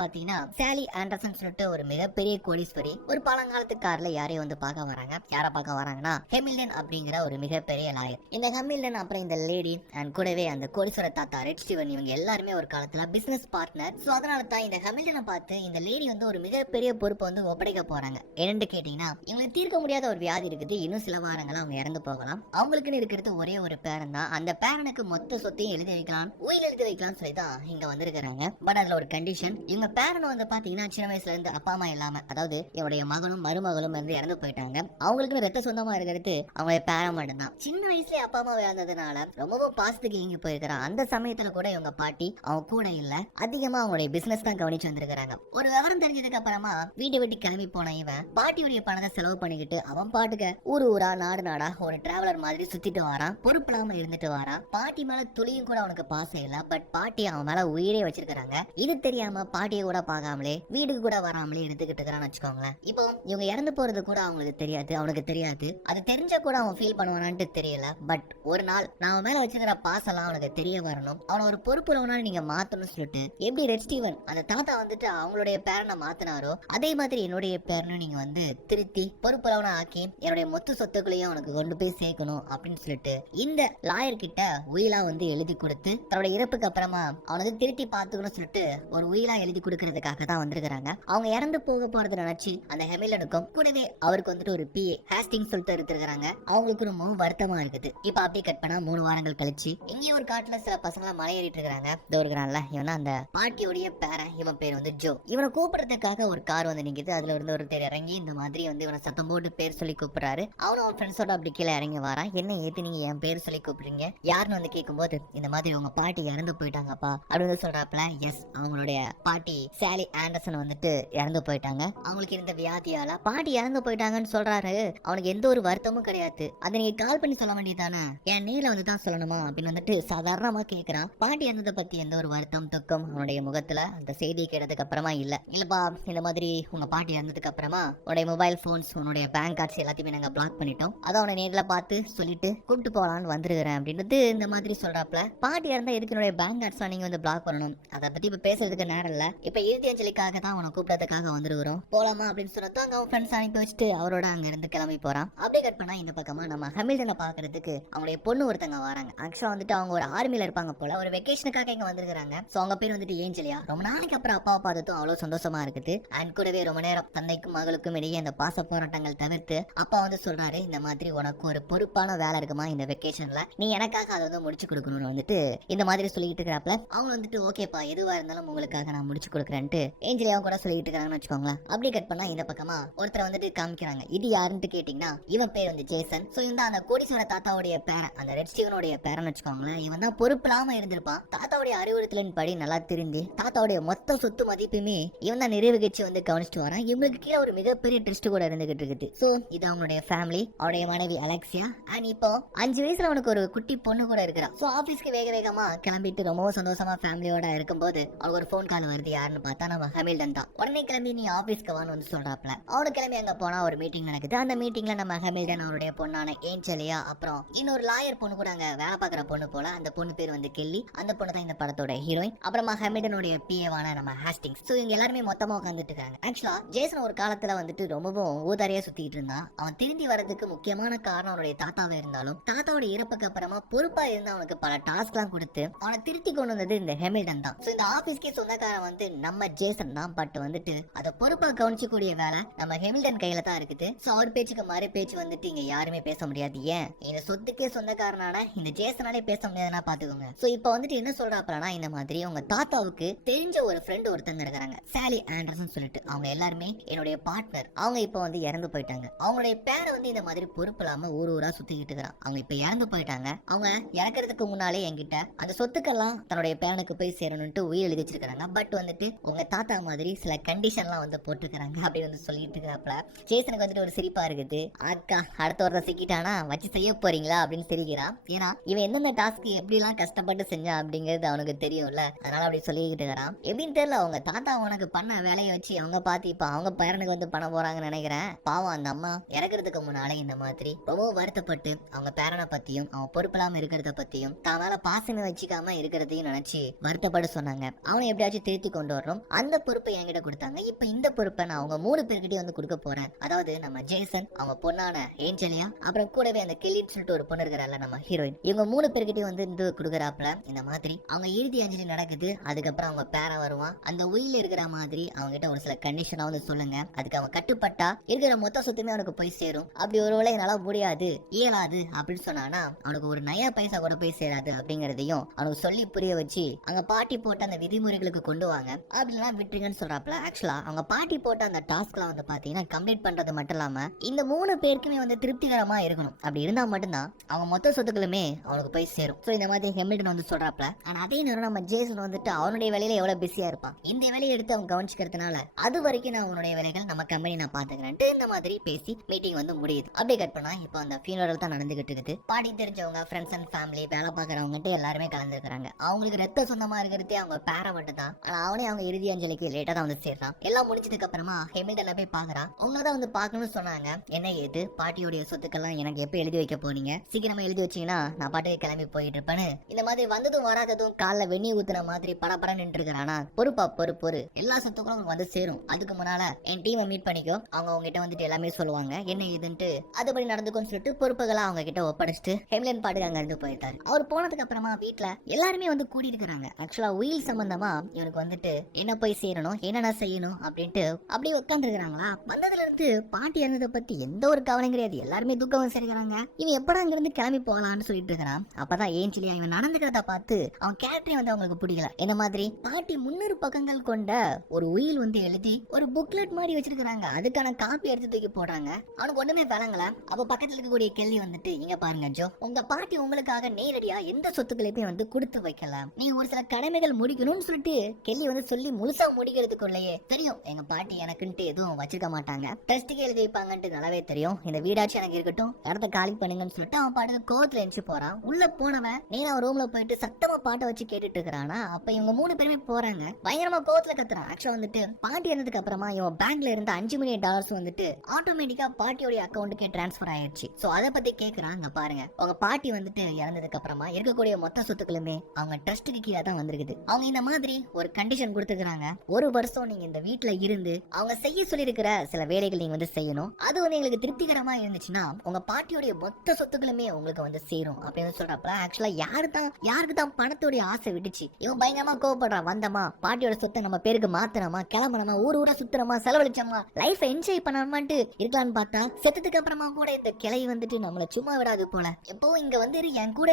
பாத்தீங்கன்னா சாலி ஆண்டர்சன் சொல்லிட்டு ஒரு மிகப்பெரிய கோடீஸ்வரி ஒரு பழங்காலத்து கார்ல யாரையும் வந்து பார்க்க வராங்க. யாரை பார்க்க வராங்கன்னா ஹெமில்டன் அப்படிங்கிற ஒரு மிகப்பெரிய லாயர். இந்த ஹெமில்டன் அப்புறம் இந்த லேடி அண்ட் கூடவே அந்த கோடீஸ்வர தாத்தா ரெட் ஸ்டீவன் இவங்க எல்லாருமே ஒரு காலத்துல பிசினஸ் பார்ட்னர். சோ அதனால தான் இந்த ஹெமில்டனை பார்த்து இந்த லேடி வந்து ஒரு மிகப்பெரிய பொறுப்பை வந்து ஒப்படைக்க போறாங்க. என்னன்னு கேட்டீங்கன்னா இவங்களுக்கு தீர்க்க முடியாத ஒரு வியாதி இருக்குது. இன்னும் சில வாரங்கள் அவங்க இறந்து போகலாம். அவங்களுக்குன்னு இருக்கிறது ஒரே ஒரு பேரன் தான். அந்த பேரனுக்கு மொத்த சொத்தையும் எழுதி வைக்கலாம், உயிர் எழுதி வைக்கலாம்னு சொல்லி தான் இங்க வந்திருக்கிறாங்க. பட் அதுல ஒரு கண்டிஷன், இவங்க பேரன் வந்து பாத்தீங்கன்னா சின்ன வயசுல இருந்து அப்பா அம்மா இல்லாம, அதாவது என்னுடைய மகனும் மருமகளும் வந்து இறந்து போயிட்டாங்க. அவங்களுக்கு ரத்த சொந்தமா இருக்கிறது அவங்க பேரன் மட்டும் தான். சின்ன வயசுல அப்பா அம்மா இழந்ததுனால ரொம்பவும் பாசத்துக்கு இங்க போயிருக்கிறான். அந்த சமயத்துல கூட இவங்க பாட்டி அவங்க கூட இல்ல, அதிகமா அவங்களுடைய பிசினஸ் தான் கவனிச்சு வந்திருக்காங்க. ஒரு விவரம் தெரிஞ்சதுக்கு அப்புறமா வீட்டை விட்டு கிளம்பி போன இவன் பாட்டியுடைய பணத்தை செலவு பண்ணிக்கிட்டு அவன் பாட்டுக்க ஊரு ஊரா நாடு நாடா ஒரு டிராவலர் மாதிரி சுத்திட்டு வரான். பொறுப்பு இல்லாம இருந்துட்டு வரான். பாட்டி மேல துளியும் கூட அவனுக்கு பாசம் இல்ல. பட் பாட்டி அவன் மேல உயிரே வச்சிருக்காங்க. இது தெரியாம பாட்டியை கூட பார்க்காமலே வீட்டுக்கு கூட வராமலே எடுத்துக்கிட்டு இருக்கிறான்னு வச்சுக்கோங்களேன். இப்போ இவங்க இறந்து போறது கூட அவங்களுக்கு தெரியாது, அவனுக்கு தெரியாது. அது தெரிஞ்ச கூட அவன் ஃபீல் பண்ணுவானான்ட்டு தெரியல. பட் ஒரு நாள் நான் மேல வச்சிருக்கிற பாசெல்லாம் அவனுக்கு தெரிய வரணும், அவனை ஒரு பொறுப்புள்ளவனால நீங்க மாத்தணும்னு சொல்லிட்டு எப்படி ரெட் ஸ்டீவன் அந்த தாத்தா வந்துட்டு அவங்களுடைய பேரனை மாத்தினாரோ அதே மாதிரி என்னுடைய பேரனை நீங்க வந்து திருத்தி பொறுப்புள்ளவனா ஆக்கி என்னுடைய மொத்த சொத்துக்களையும் அவனுக்கு கொண்டு போய் சேர்க்கணும் அப்படின்னு சொல்லிட்டு இந்த லாயர் கிட்ட உயிலா வந்து எழுதி கொடுத்து தன்னோட இறப்புக்கு அப்புறமா அவனுக்கு திருத்தி பாத்துக்கணும்னு சொல்லிட்டு ஒரு உயிலா எழுதி கொடுக்கறதுக்காக தான் வந்திருக்காங்க. அவங்க இறந்து போக போறது நினைச்சு அந்த ஹெமில்டனுக்கும் கூடவே அவருக்கு வந்துட்டு ஒரு பிஏ ஹாஸ்டிங் சொல்லிட்டு இருக்கிறாங்க. அவங்களுக்கு ரொம்ப வருத்தமா இருக்குது. இப்ப அப்படியே கட் பண்ணா 3 வாரங்கள் கழிச்சு இங்கேயும் ஒரு காட்டுல சில பசங்க மலை ஏறிட்டு இருக்காங்க. இருக்கிறான்ல இவன் அந்த பாட்டியோடைய பேரன், இவன் பேர் வந்து ஜோ. இவனை கூப்பிடுறதுக்காக ஒரு கார் வந்து நிக்குது. அதுல இருந்து ஒருத்தர் இறங்கி இந்த மாதிரி வந்து இவனை சத்தம் போட்டு பேர் சொல்லி கூப்பிடுறாரு. அவனும் அவன் ஃப்ரெண்ட்ஸோட அப்படி கீழே இறங்கி வரான். என்ன ஏத்து நீங்க என் பேர் சொல்லி கூப்பிடுறீங்க யாருன்னு வந்து கேட்கும்போது இந்த மாதிரி உங்க பாட்டி இறந்து போயிட்டாங்கப்பா அப்படின்னு சொல்றாப்ல. எஸ், அவங்களுடைய பாட்டி சாலி ஆண்டர்சன் வந்துட்டு இறந்து போயிட்டாங்க. அவங்களுக்கு இருந்த வியாதியால பாட்டி இறந்து போயிட்டாங்கன்னு சொல்றாரு. அவனுக்கு எந்த ஒரு வருத்தமும் கிடையாது. அதை நீங்க கால் பண்ணி சொல்ல வேண்டியதானே, என் நேரில் வந்து தான் சொல்லணுமா அப்படின்னு வந்துட்டு சாதாரணமா கேட்கிறான். பாட்டி இறந்ததை பத்தி எந்த ஒரு வருத்தம் துக்கம் அவனுடைய முகத்துல அந்த செய்தி கேட்டதுக்கு அப்புறமா இல்லப்பா, இந்த மாதிரி உங்க பாட்டி இறந்ததுக்கு அப்புறமா உன்னுடைய மொபைல் போன்ஸ் உன்னுடைய பேங்க் கார்ட்ஸ் எல்லாத்தையுமே நாங்க பிளாக் பண்ணிட்டோம். அதை அவனை நேரில் பார்த்து சொல்லிட்டு கூப்பிட்டு போகலான்னு வந்துருக்கிறேன் அப்படின்றது இந்த மாதிரி சொல்றாப்ல. பாட்டி இறந்தா எதுக்கு என்னுடைய பேங்க் கார்ட்ஸ் நீங்க வந்து பிளாக் பண்ணணும், அதை பத்தி இப்ப பேசுறதுக்கு நேரம் இல்ல, இப்ப இறுதி அஞ்சலிக்காக தான் அவனை கூப்பிடறதுக்காக வந்துருக்கிறோம், போலாமா அப்படின்னு சொன்னது அங்க அவன் ஃப்ரெண்ட்ஸ் அனுப்பி வச்சுட்டு அவரோட அங்க இருந்து கிளம்பி போறான். அப்படியே கட் பண்ணா இந்த பக்கமா நம்ம ஹெமில்டனை பாக்குறதுக்கு அவங்களுடைய பொண்ணு ஒருத்தங்க வராங்க. ஆக்சுவலா வந்துட்டு அவங்க ஒரு ஆர்மில இருப்பாங்க போல, ஒரு வெக்கேஷனுக்காக இங்க வந்திருக்காங்க. சோ அவங்க பேர் வந்துட்டு ஏஞ்சலியா. ரொம்ப நாளைக்கு அப்புறம் அப்பாவை பார்த்ததும் அவ்வளவு சந்தோஷமா இருக்குது. அண்ட் கூடவே ரொம்ப நேரம் தந்தைக்கும் மகளுக்கும் இடையே அந்த பாச போராட்டங்கள் தவிர்த்து அப்பா வந்து சொல்றாரு, இந்த மாதிரி உனக்கு ஒரு பொறுப்பான வேலை இருக்குமா இந்த வெக்கேஷன்ல, நீ எனக்காக அதை வந்து முடிச்சு கொடுக்கணும்னு வந்துட்டு இந்த மாதிரி சொல்லிட்டு இருக்கிறாப்ல. அவங்க வந்துட்டு ஓகேப்பா, எதுவா இருந்தாலும் உங்களுக்காக நான் முடிச்சு கொடுக்குறேன்ட்டு ஏஞ்சலியாவும் கூட சொல்லிட்டு இருக்காங்கன்னு வச்சுக்கோங்களேன். அப்படி கட் பண்ணா இந்த பக்கமா ஒருத்தர் வந்துட்டு காமிக்கிறாங்க. இது யாருன்னு கேட்டீங்கன்னா இவன் பேர் வந்து ஜேசன். சோ இந்த அந்த கோடீஸ்வர தாத்தாவுடைய பேரன், அந்த ரெட் ஸ்டீவனுடைய பேரன் வச்சுக்கோங்களேன். இவன் தான் பொறுப்பு இல்லாம இருந்திருப்பான். தாத்தாவுடைய அறிவுறுத்தலின் படி நல்லா திருந்தி தாத்தாவுடைய மொத்த சொத்து மதிப்புமே இவன் தான் நிர்வகிச்சு வந்து கவனிச்சுட்டு வரான். இவங்களுக்கு கீழே ஒரு மிகப்பெரிய ட்விஸ்ட் கூட இருந்துகிட்டு இருக்குது. சோ இது அவங்களுடைய ஃபேமிலி, அவருடைய மனைவி அலெக்சியா. அண்ட் இப்போ 5 வயசுல அவனுக்கு ஒரு குட்டி பொண்ணு கூட இருக்கிறா. சோ ஆபீஸ்க்கு வேக வேகமா கிளம்பிட்டு ரொம்ப சந்தோஷமா ஃபேமிலியோட இருக்கும்போது அவனுக்கு ஒரு போன் கால் வருது. யாருன்னு பார்த்தா நம்ம ஹெமில்டன் தான். உடனே கிளம்பி நீ ஆபீஸ்க்கு வான்னு வந்து சொல்றாப்ல. அவனு கிளம்பி அங்க போனா ஒரு மீட்டிங் நடக்குது. அந்த மீட்டிங்ல நம்ம ஹெமில்டன் அவருடைய பொண்ணான ஏஞ்சலியா அப்புறம் இன்னொரு லாயர் பொண்ணு கூட அங்க வேலை பார்க்குற பொண்ணு போல. அந்த பொண்ணு பேர் வந்து கெல்லி. அந்த பொண்ணு தான் இந்த படத்தோட ஹீரோயின். அப்புறமா ஹெமில்டனுடைய பிஏவான நம்ம ஹாஸ்டிங்ஸ். சோ இவங்க எல்லாருமே மொத்தமா உட்காந்துட்டு இருக்காங்க. ஆக்சுவலா ஜேசன் ஒரு காலத்துல வந்துட்டு ரொம்பவும் ஊதாரியா சுத்திட்டு இருந்தான். அவன் திரும்பி வரதுக்கு முக்கியமான காரணம் அவருடைய தாத்தாவே இருந்தாலும் தாத்தாவோட இறப்புக்கு அப்புறமா பொறுப்பா இருந்து அவனுக்கு பல டாஸ்க் எல்லாம் கொடுத்து அவனை திருத்தி கொண்டு வந்தது இந்த ஹெமில்டன் தான். இந்த ஆபீஸ்க்கே சொந்தக்காரன் வந்து நம்ம ஜேசன் தான். பட் வந்துட்டு அதை பொறுப்பா கவனிச்சக்கூடிய வேலை நம்ம ஹெமில்டன் கையில தான் இருக்குது. சோ அவர் பேச்சுக்கு மறு பேச்சு வந்துட்டு இங்க யாருமே பேச முடியாது. ஏன், இந்த சொத்துக்கே சொந்தக்காரனான இந்த ஜேசனாலே பேச முடியாதுன்னா பாத்துக்கோங்க. சோ இப்ப வந்துட்டு என்ன சொல்றாப்பா, இந்த மாதிரி உங்க தாத்தாவுக்கு தெரிஞ்ச ஒரு ஃப்ரெண்ட் ஒருத்தங்க இருக்காங்க, சாலி ஆண்டர்சன் சொல்லிட்டு. அவங்க எல்லாருமே என்னுடைய பார்ட்னர். அவங்க இப்ப வந்து இறந்து போயிட்டாங்க. அவங்களுடைய பேரை வந்து இந்த மாதிரி பொறுப்பு இல்லாம ஊர் ஊரா சுத்திக்கிட்டு இருக்கிறான். அவங்க இப்ப இறந்து போயிட்டாங்க. அவங்க இறக்குறதுக்கு முன்னாலே என்கிட்ட அந்த சொத்துக்கெல்லாம் தன்னுடைய பேரனுக்கு போய் சேரணும்ட்டு உயிர் எழுதி வச்சிருக்காங்க. பட் வந்துட்டு உங்க தாத்தா மாதிரி சில கண்டிஷன்லாம் வந்து போட்டுக்கிறாங்க அப்படின்னு வந்து சொல்லிட்டு இருக்கிறாப்ல. ஜேசனுக்கு வந்துட்டு ஒரு சிரிப்பா இருக்குது. அக்கா அடுத்த ஒருத்தர் சிக்கிட்டானா வச்சு செய்ய போறீங்களா அப்படின்னு தெரிகிறான். ஏன்னா இவன் எந்தெந்த டாஸ்க் எப்படி எல்லாம் கஷ்டப்பட்டு செஞ்சான் அப்படிங்கிறது அவனுக்கு தெரியும்ல. அதனால அப்படி சொல்லிக்கிட்டு இருக்கிறான். எப்படின்னு தெரியல, அவங்க தாத்தா உனக்கு பண்ண வேலையை வச்சு அவங்க பார்த்து இப்ப அவங்க பேரனுக்கு வந்து பண்ண போறாங்கன்னு நினைக்கிறேன். பாவம் அந்த அம்மா இறக்குறதுக்கு முன்னாலே இந்த மாதிரி ரொம்ப வருத்தப்பட்டு அவங்க பேரனை பத்தியும் அவன் பொறுப்பில்லாம இருக்கிறத பத்தியும் தான் மேல பாசமே வச்சுக்காம இருக்கிறதையும் நினைச்சு வருத்தப்பட சொன்னாங்க. அவனை எப்படியாச்சும் திருத்தி கொண்டு வரணும், அந்த பொறுப்பை என்கிட்ட கொடுத்தாங்க. இப்ப இந்த பொறுப்பை நான் அவங்க 3 பேர்கிட்டயும் வந்து கொடுக்க போறேன். அதாவது நம்ம ஜேசன், அவங்க பொண்ணான ஏஞ்சலியா, அப்புறம் கூடவே அந்த கெல்லின்னு சொல்லிட்டு ஒரு பொண்ணு இருக்கிறாள் நம்ம ஹீரோயின், இவங்க 3 பேர்கிட்டயும் வந்து இந்த கொடுக்குறாப்ல. இந்த மாதிரி அவங்க இறுதி அஞ்சலி நடக்குது. அதுக்கப்புறம் அவங்க பேரன் வருவான். அந்த உயில இருக்கிற மாதிரி அவங்க கிட்ட ஒரு சில கண்டிஷனா வந்து சொல்லுங்க, அதுக்கு அவன் கட்டுப்பட்டா இருக்கிற மொத்த சொத்துமே அவனுக்கு போய் சேரும். அப்படி ஒருவேளை என்னால முடியாது, இயலாது அப்படின்னு சொன்னானா அவனுக்கு ஒரு நயா பைசா கூட போய் சேராது அப்படிங்கறதையும் அவனுக்கு சொல்லி புரிய வச்சு அங்க பாட்டி போட்ட அந்த விதிமுறைகளுக்கு கொண்டு வாங்க, அப்படிலாம் விட்டுருங்கன்னு சொல்றாப்ல. ஆக்சுவலா அவங்க பாட்டி போட்ட அந்த டாஸ்க்லாம் வந்து பாத்தீங்கன்னா கம்ப்ளீட் பண்றது மட்டும் இல்லாம இந்த 3 பேருக்குமே வந்து திருப்திகரமா இருக்கணும். அப்படி இருந்தா மட்டும்தான் அவங்க மொத்த சொத்துக்களுமே அவனுக்கு போய் சேரும். சோ இந்த மாதிரி ஹெமில்டன் வந்து சொல்றாப்ல. ஆனா அதே நேரம் நம்ம ஜேசன் வந்துட்டு அவனுடைய வேலையில எவ்வளவு பிஸியா இருப்பான், இந்த வேலையை எடுத்து அவன் கவனிச்சுக்கிறதுனால அது வரைக்கும் நான் உன்னுடைய வேலைகள் நம்ம கம்பெனி நான் பாத்துக்கிறேன்ட்டு இந்த மாதிரி பேசி மீட்டிங் வந்து முடியுது. அப்படியே கட் பண்ணா இப்போ அந்த ஃபியூனரல் தான் நடந்துகிட்டு இருக்குது. பாட்டி தெரிஞ்சவங்க, ஃப்ரெண்ட்ஸ் அண்ட் ஃபேமிலி, வேலை பாக்குறவங்க எல்லாருமே கலந்துருக்காங்க. அவங்களுக்கு ரத்த சொந்தமா இருக்கிறதே அவங்க பேர மட்டும் தான். ஆனா அவனே அவங்க இறுதி அஞ்சலிக்கு லேட்டா தான் வந்து சேர்றான். எல்லாம் முடிச்சதுக்கு அப்புறமா ஹெமில்டன் போய் பாக்குறான். அவங்கதான் வந்து பாக்கணும்னு சொன்னாங்க. என்ன ஏது பாட்டியோடைய சொத்துக்கெல்லாம் எனக்கு எப்ப எழுதி வைக்க போனீங்க, சீக்கிரமா எழுதி வச்சீங்கன்னா நான் பாட்டுக்கு கிளம்பி போயிட்டு இருப்பேன்னு இந்த மாதிரி வந்ததும் வராததும் காலைல வெண்ணி ஊத்துன மாதிரி படபட நின்று இருக்கிறானா. பொறுப்பா பொறு எல்லா சொத்துக்களும் வந்து சேரும். அதுக்கு முன்னால என் டீமை மீட் பண்ணிக்கோ, அவங்க உங்ககிட்ட வந்துட்டு எல்லாமே சொல்லுவாங்க என்ன ஏதுன்ட்டு, அதுபடி நடந்துக்கும்னு சொல்லிட்டு பொறுப்புகளை அவங்க கிட்ட ஒப்படைச்சிட்டு ஹெமிலன் பாட்டுக்கு அங்க இருந்து போயிட்டாரு. அவர் போனதுக்கு அப்புறமா வீட்டுல எல்லாருமே வந்து கூடி இருக்கிறாங்க. ஆக்சுவலா உயில் சம்பந்தமா இவனுக்கு வந்துட்டு என்ன போய் சேரணும், என்னென்ன செய்யணும் அப்படின்ட்டு அப்படியே உட்கார்ந்து இருக்கிறாங்களா. வந்ததுல இருந்து பாட்டி இறந்ததை பத்தி எந்த ஒரு கவலையும் கிடையாது. எல்லாருமே துக்கம் சரிக்கிறாங்க. இவன் எப்படா இங்க இருந்து கிளம்பி போகலான்னு சொல்லிட்டு இருக்கிறான். அப்பதான் ஏஞ்சலியா இவன் நடந்துக்கிறத பார்த்து அவன் கேரக்டரே வந்து அவங்களுக்கு பிடிக்கல. இந்த மாதிரி பாட்டி 300 பக்கங்கள் கொண்ட ஒரு உயில் வந்து எழுதி ஒரு புக்லெட் மாதிரி வச்சிருக்காங்க. அதுக்கான காப்பி எடுத்து தூக்கி போடுறாங்க. அவனுக்கு ஒண்ணுமே வழங்கல. அப்ப பக்கத்துல இருக்கக்கூடிய கேள்வி வந்துட்டு, இங்க பாருங்க ஜோ, உங்க பாட்டி உங்களுக்காக நேரடியா எந்த சொத்துக்களையுமே வந்து கொடுத்து வைக்கல, நீங்க ஒரு சில கடமைகள் முடிக்கணும்னு சொல்லிட்டு கேள்வி வந்து சொல்லி முழுசா முடிக்கிறதுக்குள்ளேயே தெரியும் எங்க பாட்டி எனக்குன்ட்டு எதுவும் வச்சிருக்க மாட்டாங்க, டெஸ்ட்டுக்கு எழுதி வைப்பாங்கன்ட்டு நல்லாவே தெரியும். இந்த வீடாச்சும் எனக்கு இருக்கட்டும், இடத்த காலி பண்ணுங்கன்னு சொல்லிட்டு அவன் பாட்டுக்கு கோவத்துல எழுந்து போறான். உள்ள போனவன் நேரா ரூம்ல போயிட்டு சத்தமா பாட்டை வச்சு கேட்டுட்டு இருக்கிறானா. அப்ப இவங்க 3 பேருமே போறாங்க. பயங்கரமா கோவத்துல கத்துறான். ஆக்சுவலா வந்துட்டு பாட்டி இறந்ததுக்கு அப்புறமா இவன் பேங்க்ல இருந்த $5 மில்லியன் வந்துட்டு ஆட்டோமேட்டிக்கா பாட்டியோட அக்கௌண்ட்டுக்கே டிரான்ஸ்பர் ஆயிடுச்சு. சோ அதை பத்தி கேக்குறாங்க. பாருங்க, உங்க பாட்டி வந்துட்டு இறந்ததுக்கு அப்புறமா இருக்கக்கூடிய மொத்த சொத்துக்களுமே அவங்க ட்ரஸ்ட்டுக்கு கீழே தான் வந்திருக்குது. அவங்க இந்த மாதிரி ஒரு கண்டிஷன் கொடுத்துக்கிறாங்க, 1 வருஷம் நீங்க இந்த வீட்டுல இருந்து அவங்க செய்ய சொல்லி இருக்கிற சில வேலைகள் நீங்க வந்து செய்யணும். அது வந்து எங்களுக்கு திருப்திகரமா இருந்துச்சுன்னா உங்க பாட்டியோட மொத்த சொத்துக்களுமே உங்களுக்கு வந்து சேரும் அப்படின்னு சொல்றப்ப ஆக்சுவலா யாருக்கு தான் பணத்தோட ஆசை விட்டுச்சு. இவன் பயங்கரமா கோவப்படுறான். வந்தமா பாட்டியோட சொத்தை நம்ம பேருக்கு மாத்திரமா, கிளம்பணுமா, ஊரா சுத்துறமா, செலவழிச்சோமா, லைஃப் என்ஜாய் பண்ணாமான்ட்டு இருக்கலாம்னு பார்த்தா செத்ததுக்கு அப்புறமா கூட இந்த கிளை வந்துட்டு நம்மள சும்மா விடாது போல. எப்போ இங்க வந்து என் கூட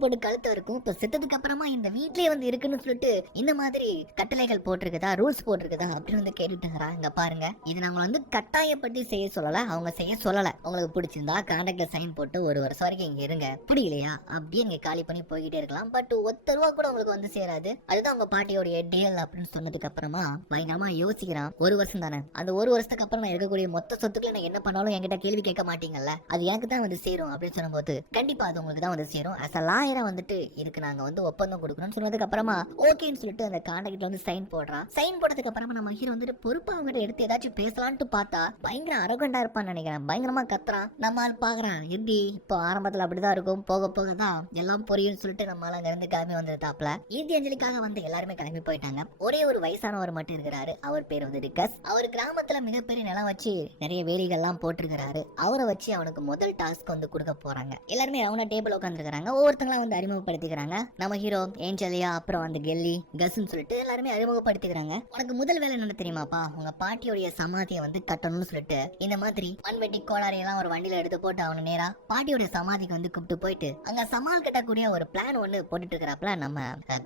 போட்டு கழுத்து இருக்கும். இப்போ செத்ததுக்கு அப்புறமா இந்த வீட்லயே வந்து இருக்குன்னு சொல்லிட்டு இந்த மாதிரி கட்டளைகள் போட்டிருக்குதா, ரூல்ஸ் போட்டிருக்குதா அப்படின்னு வந்து கேட்டுட்டு இங்க பாருங்க, இது நம்ம வந்து கட்டாயப்பட்டு செய்ய சொல்லல, அவங்க செய்ய சொல்லல. உங்களுக்கு பிடிச்சிருந்தா கான்ட்ராக்ட்ல சைன் போட்டு 1 வருஷம் வரைக்கும் இங்க இருங்க, பிடிக்கலையா அப்படியே நீங்க காலி பண்ணி போய்கிட்டே இருக்கலாம். பட் ₹1 கூட உங்களுக்கு வந்து சேராது. அதுதான் உங்க பாட்டியோடைய டீல் அப்படின்னு சொன்னதுக்கு அப்புறமா பயங்கரமா யோசிக்கிறான். 1 வருஷம் தானே, அந்த 1 வருஷத்துக்கு அப்புறம் நான் இருக்கக்கூடிய மொத்த சொத்துக்களை நான் என்ன பண்ணாலும் என்கிட்ட கேள்வி கேட்க மாட்டீங்கல்ல, அது எனக்கு தான் வந்து சேரும் அப்படின்னு சொல்லும்போது கண்டிப்பா அது உங்களுக்கு தான் வந்து சேரும். அஸ் அ லாயரா வந்துட்டு இதுக்கு நாங்க வந்து ஒப்பந்தம் கொடுக்கணும்னு சொன்னதுக்கு அப்புறமா ஓகேன்னு சொல்லிட்டு அந்த கான்ட்ராக்ட்ல வந்து சைன் போடுறான். சைன் போட்டதுக்கு அப்புறமா நம்ம ஹீரோ வந்துட்டு பொறுப்பா அவங்ககிட்ட எடுத்து ஏதாச்சும் பேசலான்ட்டு பார்த்தா பயங்கர அரகண்டா இருப்பான்னு நினைக்கிறேன். பயங்கரமா கத்துறான். நம்ம ஆள் பாக்குறான், எப்படி இப்போ ஆரம்பத்துல அப்படிதான் இருக்கும், போக போக தான் எல்லாம் புரியும் சொல்லிட்டு நம்ம ஆள் அங்க இருந்து கிளம்பி வந்துட்டாப்ல. இறுதி அஞ்சலிக்காக வந்து எல்லாருமே கிளம்பி போயிட்டாங்க. ஒரே ஒரு வயசானவர் மட்டும் இருக்கிறாரு. அவர் பேர் வந்து டிகஸ். அவர் கிராமத்துல மிகப்பெரிய நிலம் வச்சு நிறைய வேலிகள்லாம் போட்டிருக்கிறாரு. அவரை வச்சு அவனுக்கு முதல் டாஸ்க் வந்து கொடுக்க போறாங்க. எல்லாருமே ரவுண்டா டேபிள் உட்காந்துருக்காங்க. ஒவ்வொருத்தங்களா வந்து அறிமுகப்படுத்திக்கிறாங்க. நம்ம ஹீரோ ஏஞ்சலியா, அப்புறம் வந்து கெல்லி, கஸ்ன்னு சொல்லிட்டு எல்லாருமே அறிமுகப்படுத்திக்கிறாங்க. உனக்கு முதல் வேலை என்ன தெரியுமாப்பா, உங்க பாட்டியோடைய சமாதியை வந்து கட்டணும்னு சொல்லிட்டு இந்த மாதிரி மண்வெட்டி கோளாரி எல்லாம் ஒரு வண்டியில எடுத்து போட்டு அவனு நேரா பாட்டியோட சமாதிக்கு வந்து கூப்பிட்டு போயிட்டு அங்க சமால் கட்டக்கூடிய ஒரு பிளான் ஒண்ணு போட்டுட்டு இருக்கிறாப்ல நம்ம